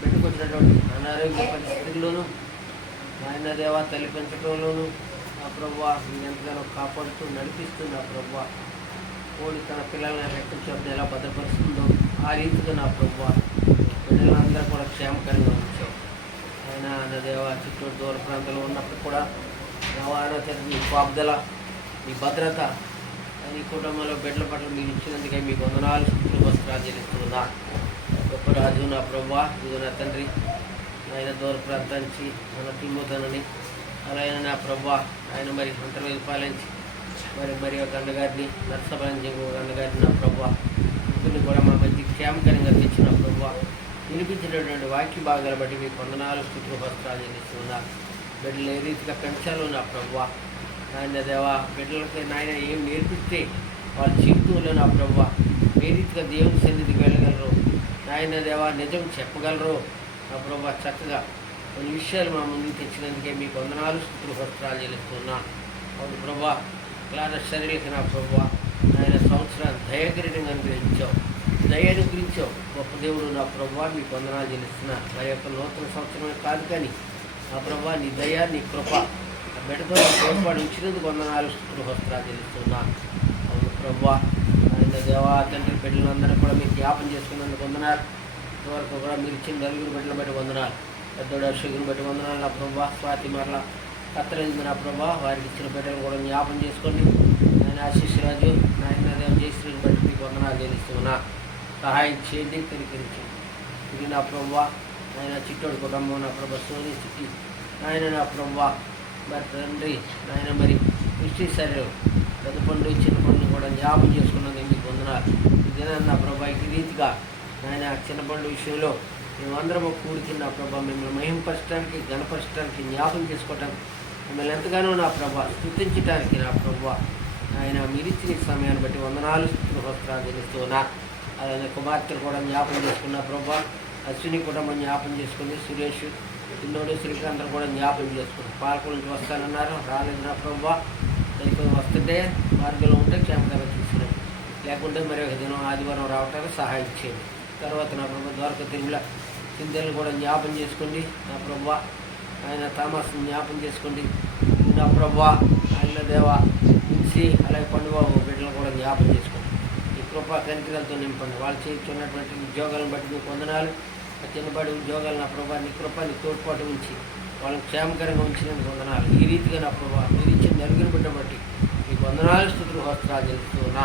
పెట్టుకొచ్చినటువంటి అనారోగ్య పరిస్థితుల్లోనూ ఆయన దేవా తల్లి పెంచడంలోనూ నా ప్రభావ ఎంతగానో కాపాడుతూ నడిపిస్తున్న ప్రభావ. కోడి తన పిల్లల్ని రక్షించడం ఎలా భద్రపరుస్తుందో ఆ రీతిగా నా ప్రభావ బిడ్డలందరూ కూడా క్షేమకరంగా ఉంచావు. ఆయన నా దేవ చుట్టూ దూర ప్రాంతంలో ఉన్నప్పుడు కూడా నా తండ్రి మీ కాపుదల, మీ భద్రత, ఈ కుటుంబంలో బిడ్డల పట్ల మీరు ఇచ్చినందుకే మీకు వందనాలు స్థుతులు వస్త్రాలు చెల్లిస్తున్నా. గొప్ప రాజు నా ప్రభువా, ఇదిగో నా తండ్రి ఆయన దూర ప్రాంతానికి మన తిమ్మోతనని అలాగే నా ప్రభువా ఆయన మరి అంతర్వేది పాలించి మరి ఒక అన్నగారిని నర్సపాలించి ఇంకొక అన్నగారిని నా ప్రభువా ఇద్దరిని కూడా మా మంచి క్షేమకరంగా తెచ్చిన ప్రభువా వినిపించినటువంటి వాక్య భాగాలు బట్టి మీకు వందనాలు స్థుతులు వస్త్రాలు చెల్లిస్తున్నా. బిడ్డలు ఏ రీతిగా పెంచాలో నా ప్రభువా నాయన దేవా, బిడ్డలకి నాయన ఏం నేర్పిస్తే వాళ్ళ జీవితంలో నా ప్రభువా ఏ రీతిగా దేవుని సన్నిధికి వెళ్ళగలరు, నాయన దేవా నిజం చెప్పగలరు నా ప్రభువా. చక్కగా కొన్ని విషయాలు మా ముందుకు తెచ్చినందుకే మీకు వందనాలు స్థుతులు వస్త్రాలు చెల్లిస్తున్నా. అవును ప్రభువా, క్లార శరీరకి నా ప్రభువా ఆయన సంవత్సరాన్ని దయగిరిని అనుగ్రహించావు, దయ అనుగ్రహించావు గొప్ప దేవుడు నా ప్రభువా, మీకు వందనాలు చెల్లిస్తున్నా. మరి యొక్క నూతన సంవత్సరమే కాదు కానీ నా ప్రభువా నీ దయ, నీ కృప బిడ్డతో తోడ్పాటు ఇచ్చినందుకు వందనాలు స్థుతులు వస్త్రాలు చెల్లిస్తున్నా. అవును ప్రభువా ఆయన దేవా తండ్రి బిడ్డలందరూ కూడా మీరు జ్ఞాపం చేసుకున్నందుకు వందనాలు. ఇంతవరకు కూడా మీరు ఇచ్చిన నలుగురు బిడ్డలు బట్టి వందనాలు, పెద్దోడు అభిషేకుని బట్టి వందనాలు నా ప్రభా. స్వాతి మరల కత్తరింది నా ప్రభా, వారికి ఇచ్చిన బిడ్డలు కూడా జ్ఞాపం చేసుకోండి. ఆయన ఆశీస్సురాజు నాయన దేవ జయశ్రీని బట్టి మీకు వందనాలు చెల్లిస్తున్నా. సహాయం చేయండి, కనికరించండి. ఇది నా ప్రభా ఆయన చిట్టోడు కుటుంబం నా ప్రభా సోని చిట్టి ఆయన నా ప్రభా మరి తండ్రి నాయన మరి కృష్టి శరీరం పెద్ద పండు చిన్న పండు కూడా జ్ఞాపం చేసుకున్నది మీకు వందనాలు. ఈ దినాన్ని నా ప్రభా ఈ రీతిగా నాయన చిన్న పండు విషయంలో మేమందరము కూడికి నా ప్రభా మిమ్మల్ని మహింపరచడానికి, ఘనపరచడానికి, జ్ఞాపం చేసుకోవటానికి, మిమ్మల్ని ఎంతగానో నా ప్రభా స్తుతించడానికి నా ప్రభా ఆయన మీరిచ్చిన సమయాన్ని బట్టి వందనాలు స్థుతులు వస్త్రాలు చెల్లిస్తున్నా. అలాగే కుమార్తెలు కూడా జ్ఞాపం చేసుకున్న ప్రభా, అశ్విని కుటుంబం జ్ఞాపం చేసుకుంది, సురేష్ చిన్నోడు శ్రీకాంత్ కూడా జ్ఞాపం చేసుకుంది. పాలకుల నుంచి వస్తానన్నారు, రాలేదు నా ప్రభా. దానికి వస్తుంటే మార్గంలో ఉంటే క్షేమకరంగా తీసుకున్నాడు, లేకుంటే మరి ఒక దినం ఆదివారం రావటానికి సహాయం చేయండి. తర్వాత నా ప్రభా ద్వారక తిరుమల చింతలను కూడా జ్ఞాపం చేసుకోండి నా ప్రభా. ఆయన తామస్ని జ్ఞాపం చేసుకోండి నా ప్రభా. ఆయన దేవా నుంచి అలాగే పండుబాబు బిడ్డలు కూడా జ్ఞాపం చేసుకోండి. ఈ కృపా కనికరాలతో నింపండి. వాళ్ళు చేస్తున్నటువంటి ఉద్యోగాలను బట్టి మీకు వందనాలు. ఆ చిన్నపాటి ఉద్యోగాలు నా ప్రభా నీ కృప నీ తోడ్పాటు ఉంచి వాళ్ళని క్షేమకరంగా ఉంచినందుకు వందనాలు. ఈ రీతిగా నా ప్రభా మీరు ఇచ్చిన నలుగురు బిడ్డ బట్టి మీకు వందనాలు స్థుతులు వస్త్రాలు చెల్లిస్తున్నా.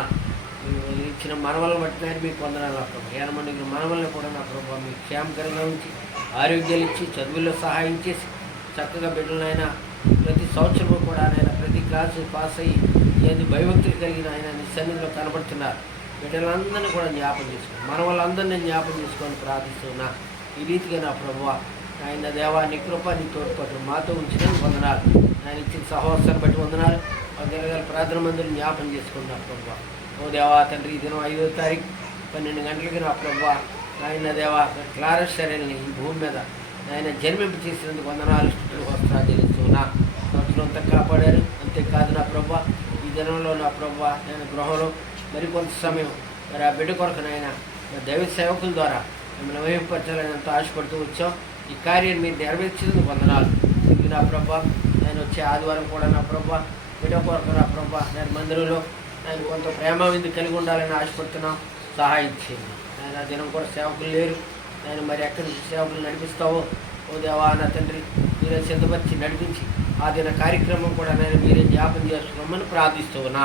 మీరు ఇచ్చిన మనవలను బట్టి మీకు వందనాలు నా ప్రభా. 80 మందికి మనవలను కూడా నా ప్రభా మీకు క్షేమకరంగా ఉంచి ఆరోగ్యాలు ఇచ్చి చదువుల్లో సహాయం చేసి చక్కగా బిడ్డలనైనా ప్రతి సంవత్సరము కూడా ఆయన ప్రతి క్లాసు పాస్ అయ్యి ఏది భయభక్తులు కలిగిన ఆయన నీ సన్నిధిలో కనబడుతున్నారు. బిడ్డలందరినీ కూడా జ్ఞాపం చేసుకోండి, మన వాళ్ళందరినీ జ్ఞాపం చేసుకొని ప్రార్థిస్తున్నా. ఈ రీతిగా నా ప్రభువా ఆయన దేవా నీ కృప నీ తోడ్పాటు మాతో ఉంచినందుకు వందనాలు. ఆయన ఇచ్చిన సహోదరుని బట్టి వందనాలు. గల ప్రార్థన మందిని జ్ఞాపం చేసుకుని నా ప్రభువా. ఓ దేవా తండ్రి ఈ దినం 5వ తారీఖు 12 గంటలకి నా ప్రభువా ఆయన దేవా క్లారస్ శరీరాన్ని ఈ భూమి మీద ఆయన జన్మింపు చేసినందుకు వందనాలు స్థుతులు వస్త్రాలు చెల్లిస్తున్నా. సంవత్సరం అంతా కాపాడారు. అంతేకాదు నా ప్రభువా ఈ దినంలో నా ప్రభువా నేను గృహంలో మరికొంత సమయం మరి ఆ బిడ్డ కొరకు నాయన దైవ సేవకుల ద్వారా మిమ్మల్ని వహింపరచాలని ఎంతో ఆశపడుతూ వచ్చాం. ఈ కార్యాన్ని మీరు నెరవేర్చినందుకు వందనాలు. ఇది నా ప్రభా నేను వచ్చే ఆదివారం కూడా నా ప్రభా బిడ్డ కొరకు నా ప్రభా నేను మందిరంలో నేను కొంత ప్రేమ విందు కలిగి ఉండాలని ఆశపడుతున్నాం. సహాయం చేయండి. ఆయన ఆ దినం కూడా సేవకులు లేరు. నేను మరి ఎక్కడి నుంచి సేవకులు నడిపిస్తావో ఓ దేవా నా తండ్రి మీరే సిద్ధపరిచి నడిపించి ఆ దిన కార్యక్రమం కూడా నేను మీరే జ్ఞాపం చేసుకున్నామని ప్రార్థిస్తూ ఉన్నా.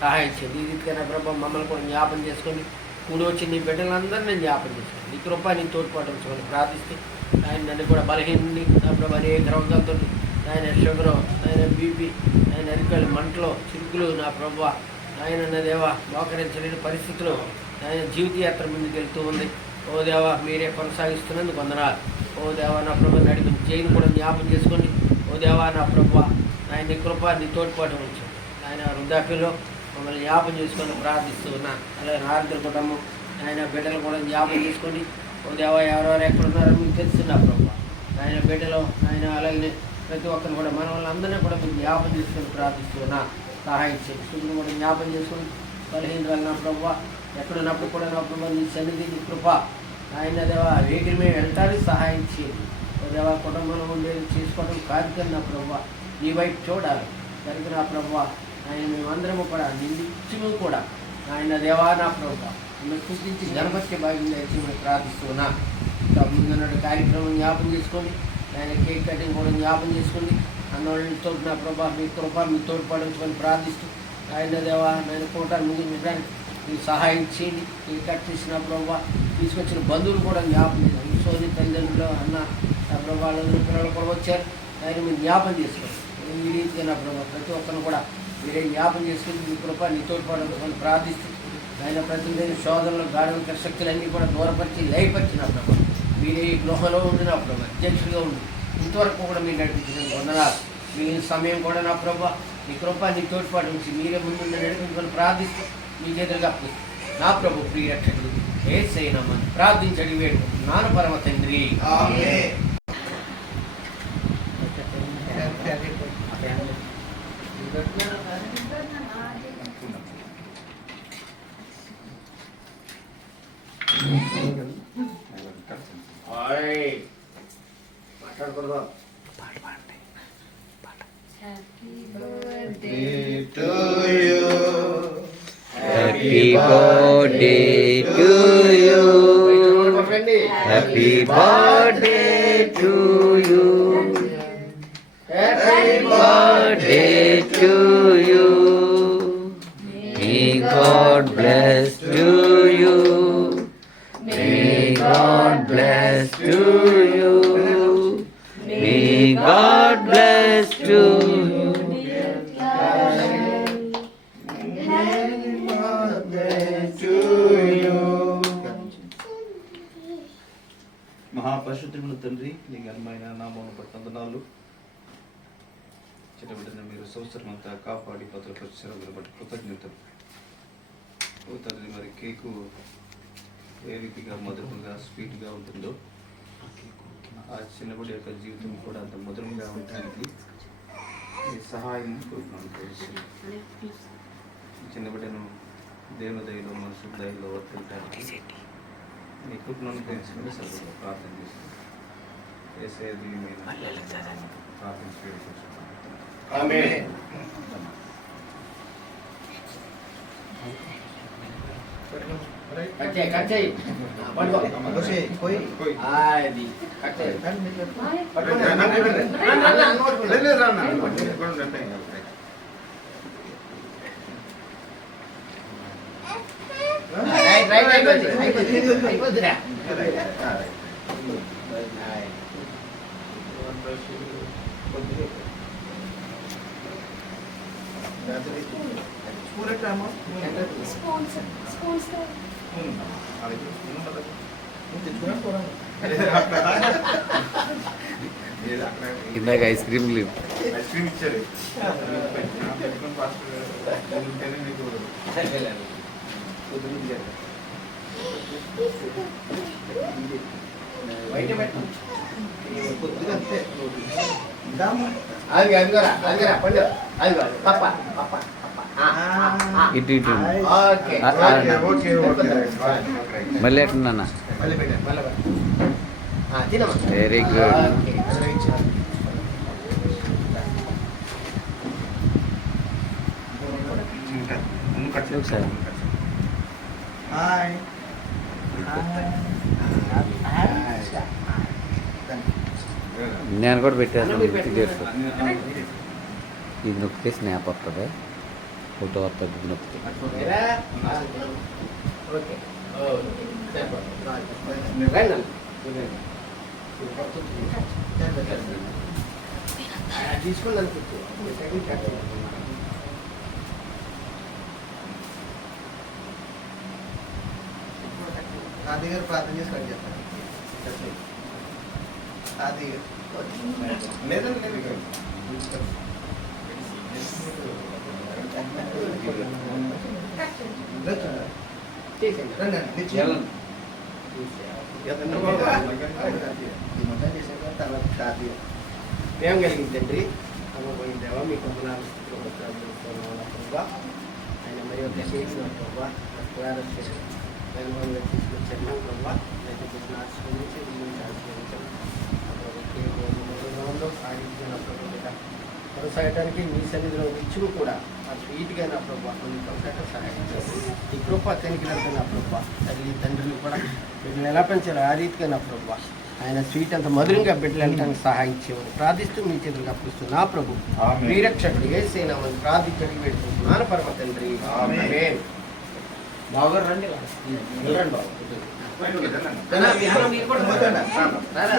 సహాయం చేయండి. ఈ రీతిగా నా ప్రభావ మమ్మల్ని కూడా జ్ఞాపం చేసుకొని కూడి వచ్చి నీ బిడ్డలందరినీ నేను జ్ఞాపం చేసుకోండి. నీ కృప నీ తోడ్పాటు ఉంచుకొని ప్రార్థిస్తే ఆయన నన్ను కూడా బలహీనండి నా ప్రభావ అనేక రోగాలతో ఆయన షుగరు ఆయన బీపీ ఆయన అరికలు మంటలు చిరుకులు నా ప్రభావ ఆయన నా దేవా మోకరించలేని పరిస్థితులు ఆయన జీవితయాత్ర ముందుకు వెళ్తూ ఉంది. ఓ దేవా మీరే కొనసాగిస్తున్నందుకు వందనాలు. ఓ దేవా నా ప్రభు నడిపి జైలు కూడా జ్ఞాపం చేసుకోండి. ఓ దేవా నా ప్రభు ఆయన నీ కృప నీ తోడ్పాటు ఉంచండి. ఆయన వృద్ధాప్యంలో మమ్మల్ని జ్ఞాపం చేసుకొని ప్రార్థిస్తూ ఉన్నా. అలాగే ఆర్థిక కుటుంబం ఆయన బిడ్డలు కూడా జ్ఞాపం చేసుకోండి. ఓ దేవా ఎవరెవరు ఎక్కడ ఉన్నారో మీకు తెలుస్తున్నా ప్రభు ఆయన బిడ్డలు ఆయన అలాగే ప్రతి ఒక్కరిని కూడా మన వాళ్ళందరినీ కూడా మీరు జ్ఞాపం చేసుకొని ప్రార్థిస్తూ ఉన్నా. సహాయం చేయండి. సుఖుని కూడా జ్ఞాపం చేసుకొని బలహీనరాలు నా ప్రభు ఎక్కడున్నప్పుడు కూడా నా ప్రభు నీ సన్నిధి నీ కృప ఆయన దేవా వేగిరి మేము వెళ్ళటానికి సహాయం చేయండి. ఓ దేవా కుటుంబంలో ఉండేది చేసుకోవడం కాదు కానీ నా ప్రభు నీ వైపు చూడాలి. దానికి నా ప్రభు ఆయన మేమందరము కూడా నిందించము కూడా ఆయన దేవా నా ప్రభు మిమ్మల్ని సృష్టించి గణపతి భాగ్యం దయచేసి మేము ప్రార్థిస్తున్నా. ముందున్న కార్యక్రమం జ్ఞాపం చేసుకోండి. ఆయన కేక్ కటింగ్ కూడా జ్ఞాపం చేసుకోండి. అన్నోళ్ళతో నా ప్రభా మీ కృప మీ తోడ్పడించుకొని ప్రార్థిస్తూ ఆయన దేవా నేను కూటాన్ని ముగించడానికి మీరు సహాయం చేయండి. కేక్ కట్ చేసిన ప్రభా తీసుకొచ్చిన బంధువులు కూడా జ్ఞాపం చేయండి. ఈ సోది తల్లిదండ్రులు అన్న నా ప్రభా వాళ్ళందరూ పిల్లలు కూడా వచ్చారు. ఆయన మీరు జ్ఞాపం చేసుకోండి. ఈ రీతిగా నా ప్రభా ప్రతి ఒక్కరిని కూడా మీరే జ్ఞాపం చేసుకుని మీ కృప నీ తోడ్పడించుకొని ప్రార్థిస్తూ ఆయన ప్రతిదిన శోధనలు గాఢ శక్తులన్నీ కూడా దూరపరిచి లయపరిచిన ప్రభావ మీరే ఈ గృహంలో ఉండి నా ప్రభావ అధ్యక్షుడిగా ఉండి ఇంతవరకు కూడా మీరు నడిపించిన వందనాలు. మీ సమయం కూడా నా ప్రభావ మీ కృప నీ తోడ్పాటు నుంచి మీరే ముందు నడిపించుకొని ప్రార్థిస్తూ మీకు ఎదురుగా నా ప్రభు ప్రియ రక్షకుడు యేసయ్యనామని ప్రార్థించడి వేడుకుంటున్నాను పరమ తండ్రి. మాట్లాడకూడదు. Happy birthday to you. Happy birthday to you. Happy birthday to you. May God bless to you. May God bless to you. May God bless to you. మహాపరిశుద్ధుల తండ్రి నీ ఘనమైన నామమును బట్టి వందనాలు. చిన్నబిడ్డను మీరు సంవత్సరం అంతా కాపాడి భద్రపరిచారు బట్టి కృతజ్ఞతలు. ఓ తండ్రి మరి కేకు ఏ రీతిగా మధురంగా స్వీట్గా ఉంటుందో ఆ చిన్నబిడ్డ యొక్క జీవితం కూడా అంత మధురంగా ఉండటానికి మీ సహాయం కోరుకుంటున్నాను. చిన్నబిడ్డను దేవుని దయలో మనుషుల దయలో వర్తించడానికి నీ కృపను తెలుసుకుని సభలో ప్రార్థన చేస్తున్నాను. ప్రార్థన ఇందాక ఐస్ క్రీమ్ ఇచ్చారు. మళ్ళీ ఎట్టున్నా వెరీ గుడ్. ఒకసారి నేను కూడా పెట్టేస్తాను. ఇది నొక్కితే స్నాప్ వస్తుంది, ఫోటో వస్తుంది. ఇది నొక్కితే ఆది గారు ప్రార్థన చేసి కట్ చేస్తాను. ఆది గారు ప్రేమ కలిగింది తండ్రి. అమ్మపోయిన దేవా మీకు ఆయన మరి ఒక చేసిన ప్రభావ తీసుకొచ్చాను ప్రభావ కొనసాగడానికి మీ సన్నిధిలో ఇచ్చుకు కూడా ఆ స్వీట్గా నా ప్రభావ కొనసాగడం సహాయం చేస్తుంది. ఈ కృప తనిఖీలంతా నా ప్రభావ తల్లి తండ్రులు కూడా వీళ్ళని ఎలా పెంచారు ఆ రీతిగా నా ప్రభావ ఆయన స్వీట్ అంత మధురంగా బిడ్డలు వెళ్ళడానికి సహాయం చేయమని ప్రార్థిస్తూ మీ చేతులకు అప్పగిస్తూ నా ప్రభు ఆమేన్. వీరక్షకుడు యేసయ్యనామని ప్రార్థించడానికి పెడుతున్నాను పరమ తండ్రి ఆమేన్. బావగారు రండి రండి బాబు. అన్నా, మీరు కూడా పోతాడా? రారా,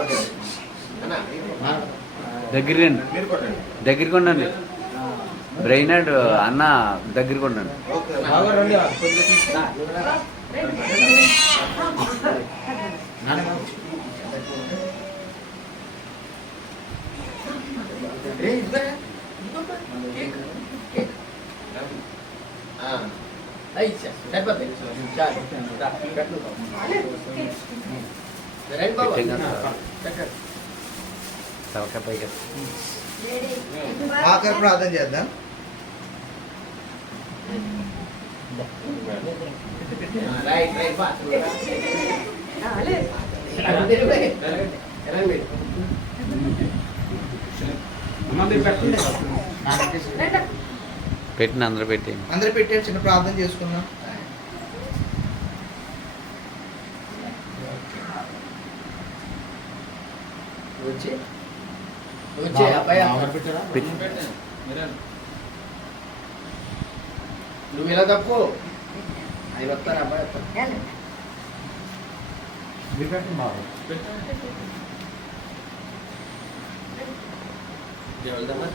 ఓకే. అన్నా, దగ్గర రండి, మీరు కొట్టండి. దగ్గరికి ఉండండి. బ్రెయినడ్ అన్న దగ్గరికి ఉండండి. ఓకే. బావగారు రండి కొద్దిగా తీసుకురా. ఏ, ఇదిగోరా, ఇదిగోమ్మా, కేక్, కేక్. ఇచ్చా సరిపోతుంది చాలు రా, పెట్టు బాబు. రండి బాబు. పెట్టండి. తలకాయ పైకి. ఆఖరి ప్రార్థన చేద్దాం. రైట్ రైట్ బా. పెట్టిన అందరూ పెట్టి. అందరూ పెట్టే చిన్న ప్రార్థన చేసుకుందాం. వచ్చి వచ్చే అబ్బాయి పెట్టి. నువ్వు ఇలా తప్పు అవి వస్తారు అబ్బాయి వస్తారు. వెళ్దామా?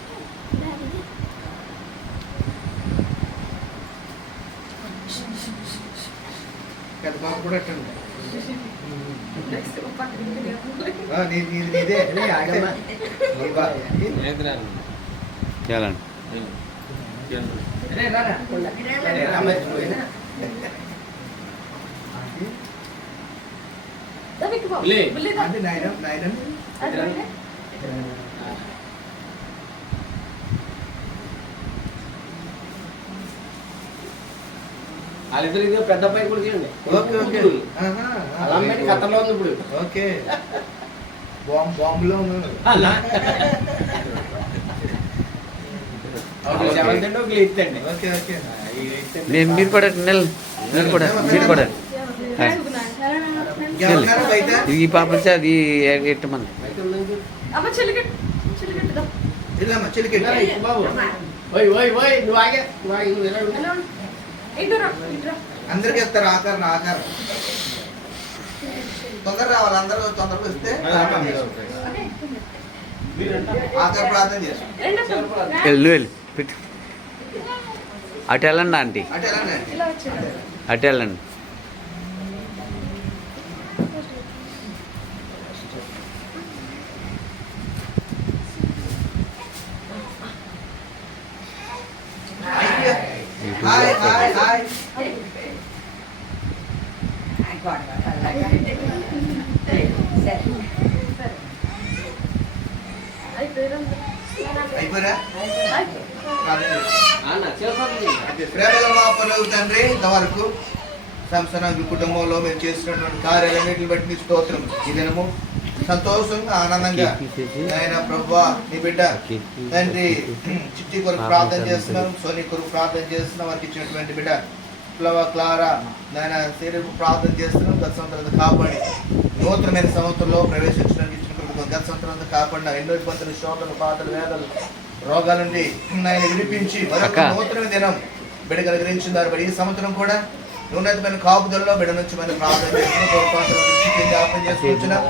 పెద్ద బాబు కూడా అట్టండి. నీదే ఏ, ఆగమ్మా. నీ బా. చాలండి. రే, రారా. రే, రా, మర్చిపోయినా. లే. అంటే నాయన నాయన వాళ్ళిద్దరు ఇదిగో పెద్ద అబ్బాయి కూడా చేయండి. Okay okay. ఆహా, అలా అమ్మాయి ఖతర్లో ఉంది ఇప్పుడు. ఓకే. బాంబులో ఉన్నాను. అలా. ఒకళ్ళు సెవెంత్ అండి ఒకళ్ళు ఎయిత్ అండి. Okay okay. మీరు కూడా నిల్, మీరు కూడా ఎవరున్నారా బయట? ఈ పాప వచ్చి అది 8 మంది. అయితే ఉందని చెప్పు. ఇల్లమ్మ చిలికెట్టు. ఇలా ఇచ్చు బాబు. ఓయ్ ఓయ్ ఓయ్ నువ్వు ఆగే నువ్వు ఆగే నువ్వు ఎలా ఉండు. అందరికి ఇస్తారు ఆకారం ఆకారం. తొందర రావాలి, అందరూ తొందరగా వస్తే ఆకార ప్రార్థన చేస్తాం. వెళ్ళు వెళ్ళు పెట్టు. అటు వెళ్ళండి ఆంటీ, అంటే ఎలానే అటు వెళ్ళండి. Hi hi hi. అయిపోయారా? ప్రార్థన చేస్తాం. అన్న చేస్తాను. ప్రేమగల మా పనులు తండ్రి, ఇంతవరకు సంస్థ కుటుంబంలో మేము చేసినటువంటి కార్యాలన్నింటిని బట్టి నీ స్తోత్రం. ఈ దినము సంతోషంగా ఆనందంగా ఆయన ప్రభువా నీ బిడ్డ తండ్రి చిట్టి కొరకు ప్రార్థన చేస్తున్నాం, సోని కొరకు ప్రార్థన చేస్తున్నాం. వారికి ఇచ్చినటువంటి బిడ్డ క్లారా నాయన శరీరం ప్రార్థన చేస్తున్నాం. గత సంవత్సరం కాపాడి నూతనమైన సంవత్సరంలో ప్రవేశించడానికి ఇచ్చిన కొరకు గత సంవత్సరం కాపాడిన ఎన్నో ఇబ్బందులు, శోధనలు, బాధలు, వేదలు, రోగాల నుండి ఆయన విడిపించి మరొక నూతన దినం బిడ్డకు అనుగ్రహించిన దాన్ని బట్టి ఈ సంవత్సరం కూడా ఉన్నతమైన కాపుదలలో బిడ్డ నుంచి మనం ప్రార్థన చేసుకుంటున్నాం.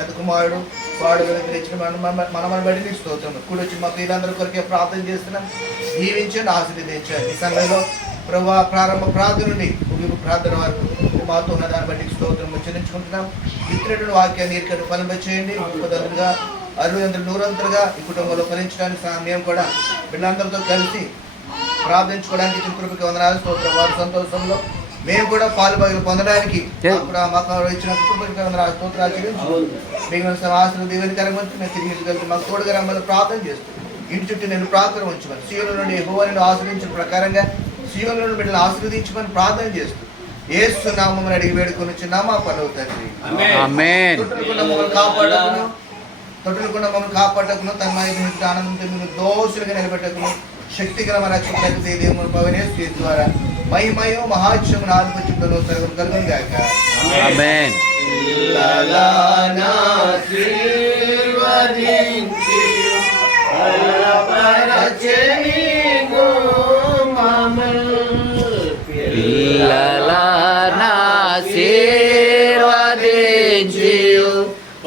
పెద్ద కుమారుడు వాడు గురించిన మన బట్టి నీకు స్తోత్రం. కూడా వచ్చి మా పిల్లలందరి కొరకే ప్రార్థన చేస్తున్నాం. జీవించండి, ఆశీర్వదించండి. ఈ సమయంలో ప్రభు ప్రారంభ ప్రార్థన నుండి ముగింపు ప్రార్థన వరకు మాతో ఉన్న దాన్ని బట్టి స్తోత్రం చెల్లించుకుంటున్నాం. ఇచ్చినటువంటి వాక్యాన్ని ఇక్కడ ఫలింప చేయండి. పదంతులుగా 60 100 ఈ కుటుంబంలో ఫలించడానికి సమయం కూడా బిడ్డలందరితో కలిసి ప్రార్థించుకోవడానికి ఇచ్చిన కృపకి వందనాలు స్తోత్రం. వారి సంతోషంలో మేము కూడా పాలుభాగం పొందడానికి మాకు ఇచ్చిన కృపకి వందనాలు స్తోత్రాలు చెల్లించు. మిగిలిన ఆశలు దీవెనకరంగా ఉంచి మేము తిరిగి ఇంటికి మాకు తోడుగా రమ్మని ప్రార్థన చేస్తూ ఇంటి చుట్టూ నేను ప్రార్థన ఉంచమని సీఎంల నుండి యెహోవాను ఆశ్రయించిన ప్రకారంగా సీఎంల నుండి బిడ్డలు ఆశీర్వదించమని ప్రార్థన చేస్తూ యేసు నామమున అడిగి వేడుకొని వచ్చిన మా పనులు తండ్రి. ఆమేన్. తొట్టులకుండా మమ్మల్ని కాపాడకును తన ఆనందంతో మీరు దోషులుగా నిలబెట్టకును శక్తిగల మన రక్షణ ద్వారా మహిమయో మహాత్సవం ఆధిపత్యంలో కలుగును గాక. ఆమేన్. పిల్లలనాశీర్వదించి బలపరచెని గోమముల్ పిల్లలనాశీర్వదించి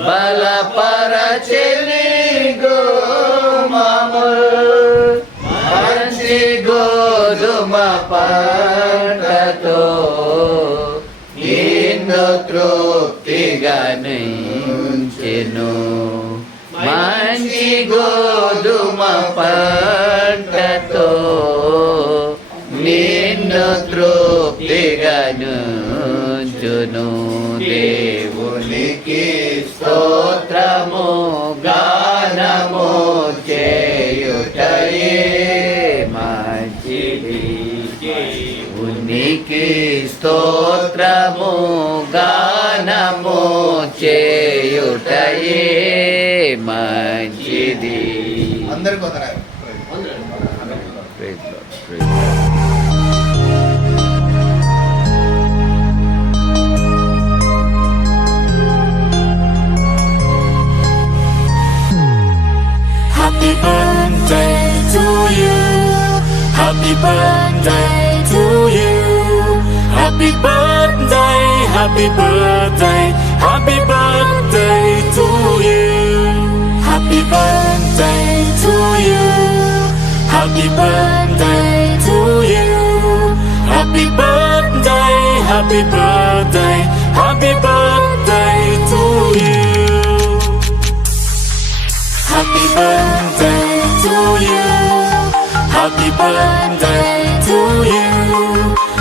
బలపరచెని గోమముల్ మంచి గోధుమ పంటతో నిన్ను తృప్తిగా నుంచెను మంచి గోధుమ పంటతో నిన్ను తృప్తిగా నుంచును దేవునికి స్తోత్రము గానము చేయుటయే మంచిది దేవునికి స్తోత్రము గానము చేయుటయే మంచిది. అందరికీ వందనాలు. Praise Lord. Praise Lord. Happy birthday to you. Happy birthday to you. Happy birthday, happy birthday, happy birthday to you. Happy birthday to you. Happy birthday to you. Happy birthday, happy birthday, happy birthday to you. Happy birthday to you. Happy birthday to you.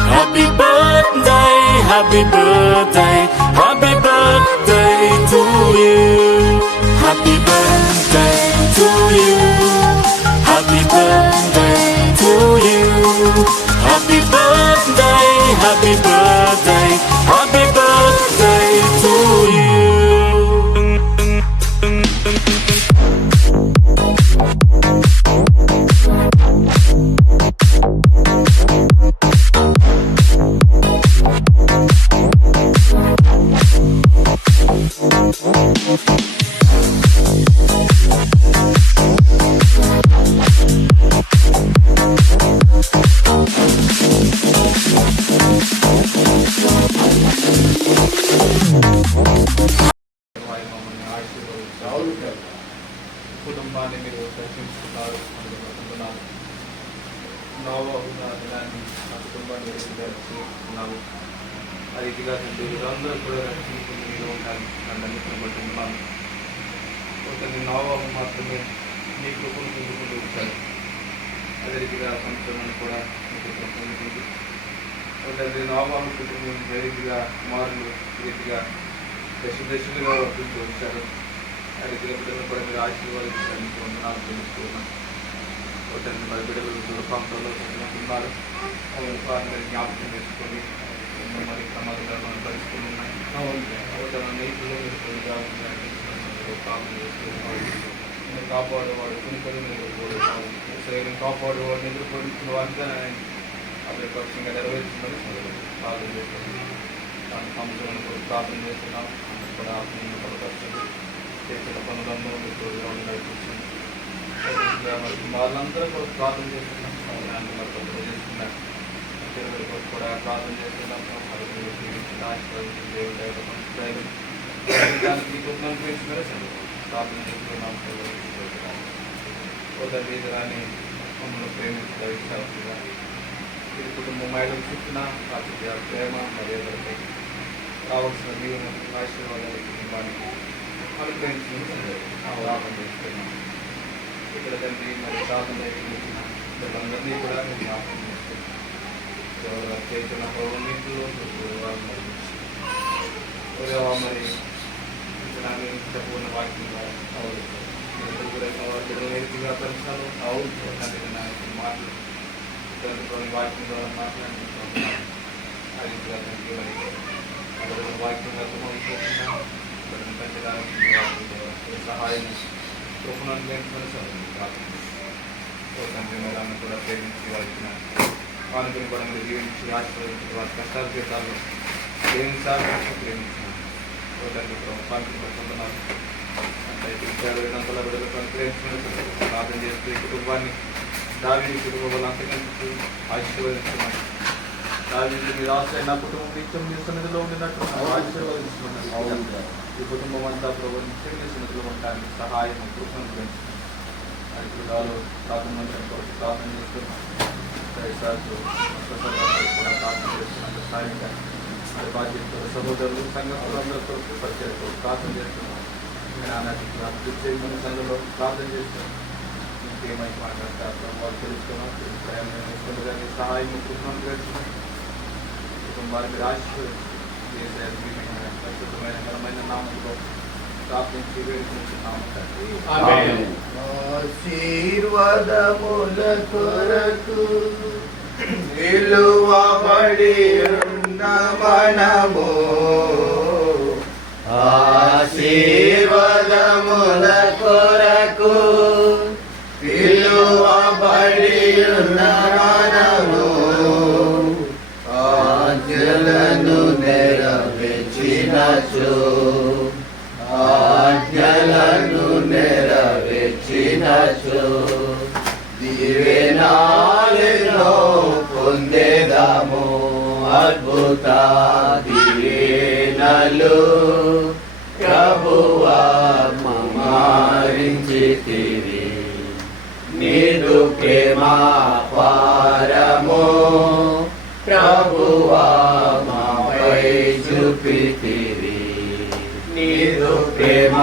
Happy birthday, happy birthday, happy birthday to you. Happy birthday to you. Happy birthday to you. Happy birthday, happy birthday, happy birthday to you. మమ్మల్ని ఆశీర్వదించారు. కుటుంబాన్ని మీరు దర్శించుకున్నారు అనుకుంటున్నాను. నోవహున్న దినాన్ని నా కుటుంబాన్ని దర్శించుకున్నాము. ఆ రీతిగా తండ్రి వీరందరూ కూడా రక్షించుకుని మీరు ఉంటారు. నన్ను అన్నిటిని బట్టుకున్నాను. తండ్రి నోవహు మాత్రమే మీ కృపను పొందుకుంటూ వచ్చారు. అదే రీతిగా సంవత్సరాన్ని కూడా మీ కృపను పొందుకుంటూ తండ్రి నోవహు కుటుంబం ఏ రీతిగా కుమారులు ఈ రీతిగా దశలుగా వర్తించి వచ్చారు. ఆ రీతిగా బిడ్డలను కూడా మీరు ఆశీర్వాదించడానికి వందనాలు తెలుసుకున్నాను. తండ్రి మరి బిడ్డలు దూర ప్రాంతాల్లో ఉన్నారు. వారిని జ్ఞాపకం చేసుకొని ఎన్నో మరి ప్రమాదాలను పరిస్థితులు ఉన్నాయి. తన నీటిలో మీరు కొద్దిగా కాపాడేవాడు కొనుకొని శరీరం కాపాడేవాడిని ఎదుర్కొంటున్న వారిగా అదే పక్షంగా నెరవేర్చుకొని ప్రార్థన చేస్తుంది. దాని సంవత్సరాన్ని కూడా ప్రార్థన చేస్తున్నాం. కూడా ఆత్మీయ బలపరచండి. చేసిన పనులందరూ మీరు తోడుగా నడిపించండి. వాళ్ళందరూ కూడా ప్రార్థన చేస్తున్నాం. సమయాన్ని మరి చేస్తున్నారు. తెలుగు కూడా ప్రార్థన చేస్తున్నాం. ఆశీర్వదించి దేవుడు దానికి ప్రార్థన చేస్తున్నాం. తండ్రి మమ్మల్ని ప్రేమించగా ఇది కుటుంబం మహిళలు చుట్టిన రాజకీయ ప్రేమ మర్యాదలపై కావలసిన దీవెన ఆశీర్వాదాలు కుటుంబానికి అనుగ్రహించడం చేస్తున్నాం. ఇక్కడ తండ్రి మరి ప్రార్థన చేసిన పిల్లలందరినీ కూడా మేము జ్ఞాపకం చేస్తున్నాం. చేసిన పౌరుణీతులు మరి చెప్పబడిన వాక్యం నేర్పుగా పరిచయాలు మాటలు వాక్యం ద్వారా మాట్లాడుతున్నాం. ఆ రీతిగా తండ్రి మరి వాక్యంగా అర్థమవుతున్నాం. పెంచడానికి సహాయం కృపణను తండ్రి మేళాన్ని కూడా ప్రేమించి వారికి కానుకని కూడా మీరు జీవించి ఆశీర్వదించి వారి కష్టాలు జీతాలు ప్రేమించాలని ప్రేమించాను. ప్రార్థన చేస్తూ ఈ కుటుంబాన్ని దావీదు కుటుంబం అంతకంటే ఆశీర్వదించమని దావీదు మీరు ఆశ్రయ నా కుటుంబం నిత్యం మీ సన్నిధిలో ఉండినట్టు ఆశీర్వదించమని ఈ కుటుంబం అంతా ప్రభు నిత్యం మీ సన్నిధిలో ఉండడానికి సహాయం కృపను పెంచుతుంది అది ప్రార్థన ప్రార్థన చేస్తున్నాం కూడా ప్రార్థన చేస్తున్నంత సాయంగా అది బాధ్యత సహోదరులు సంఘంలో కొరకు పరిచయం ప్రార్థన చేస్తున్నాం నేను అభివృద్ధి చేయమని సంఘంలో ప్రార్థన చేస్తున్నాం ఇంకేమైతే మాట్లాడతారు వాళ్ళు తెలుస్తున్నాం సహాయం కృపను పెంచుతున్నాం కుటుంబాన్ని మీరు ఆశీర్వదించిన ఘనమైన నామంలో ప్రార్థించి వేడుకుంటున్నాము ఆశీర్వాదముల కొరకు నిలువబడి ఉన్న మనము ఆశీర్వాదముల కొరకు నిలువబడి ఉన్న మనము ఆజ్ఞలను నెరవేర్చినచో ఆజ్ఞలను నెరవేర్చినచో దీవెనాలెన్నో పొందేదాము అద్భుత దీవెనలు ప్రభువా మమారించితివి నీదు ప్రేమ పారము ప్రభువా మాపై చూపితివి నీదు ప్రేమ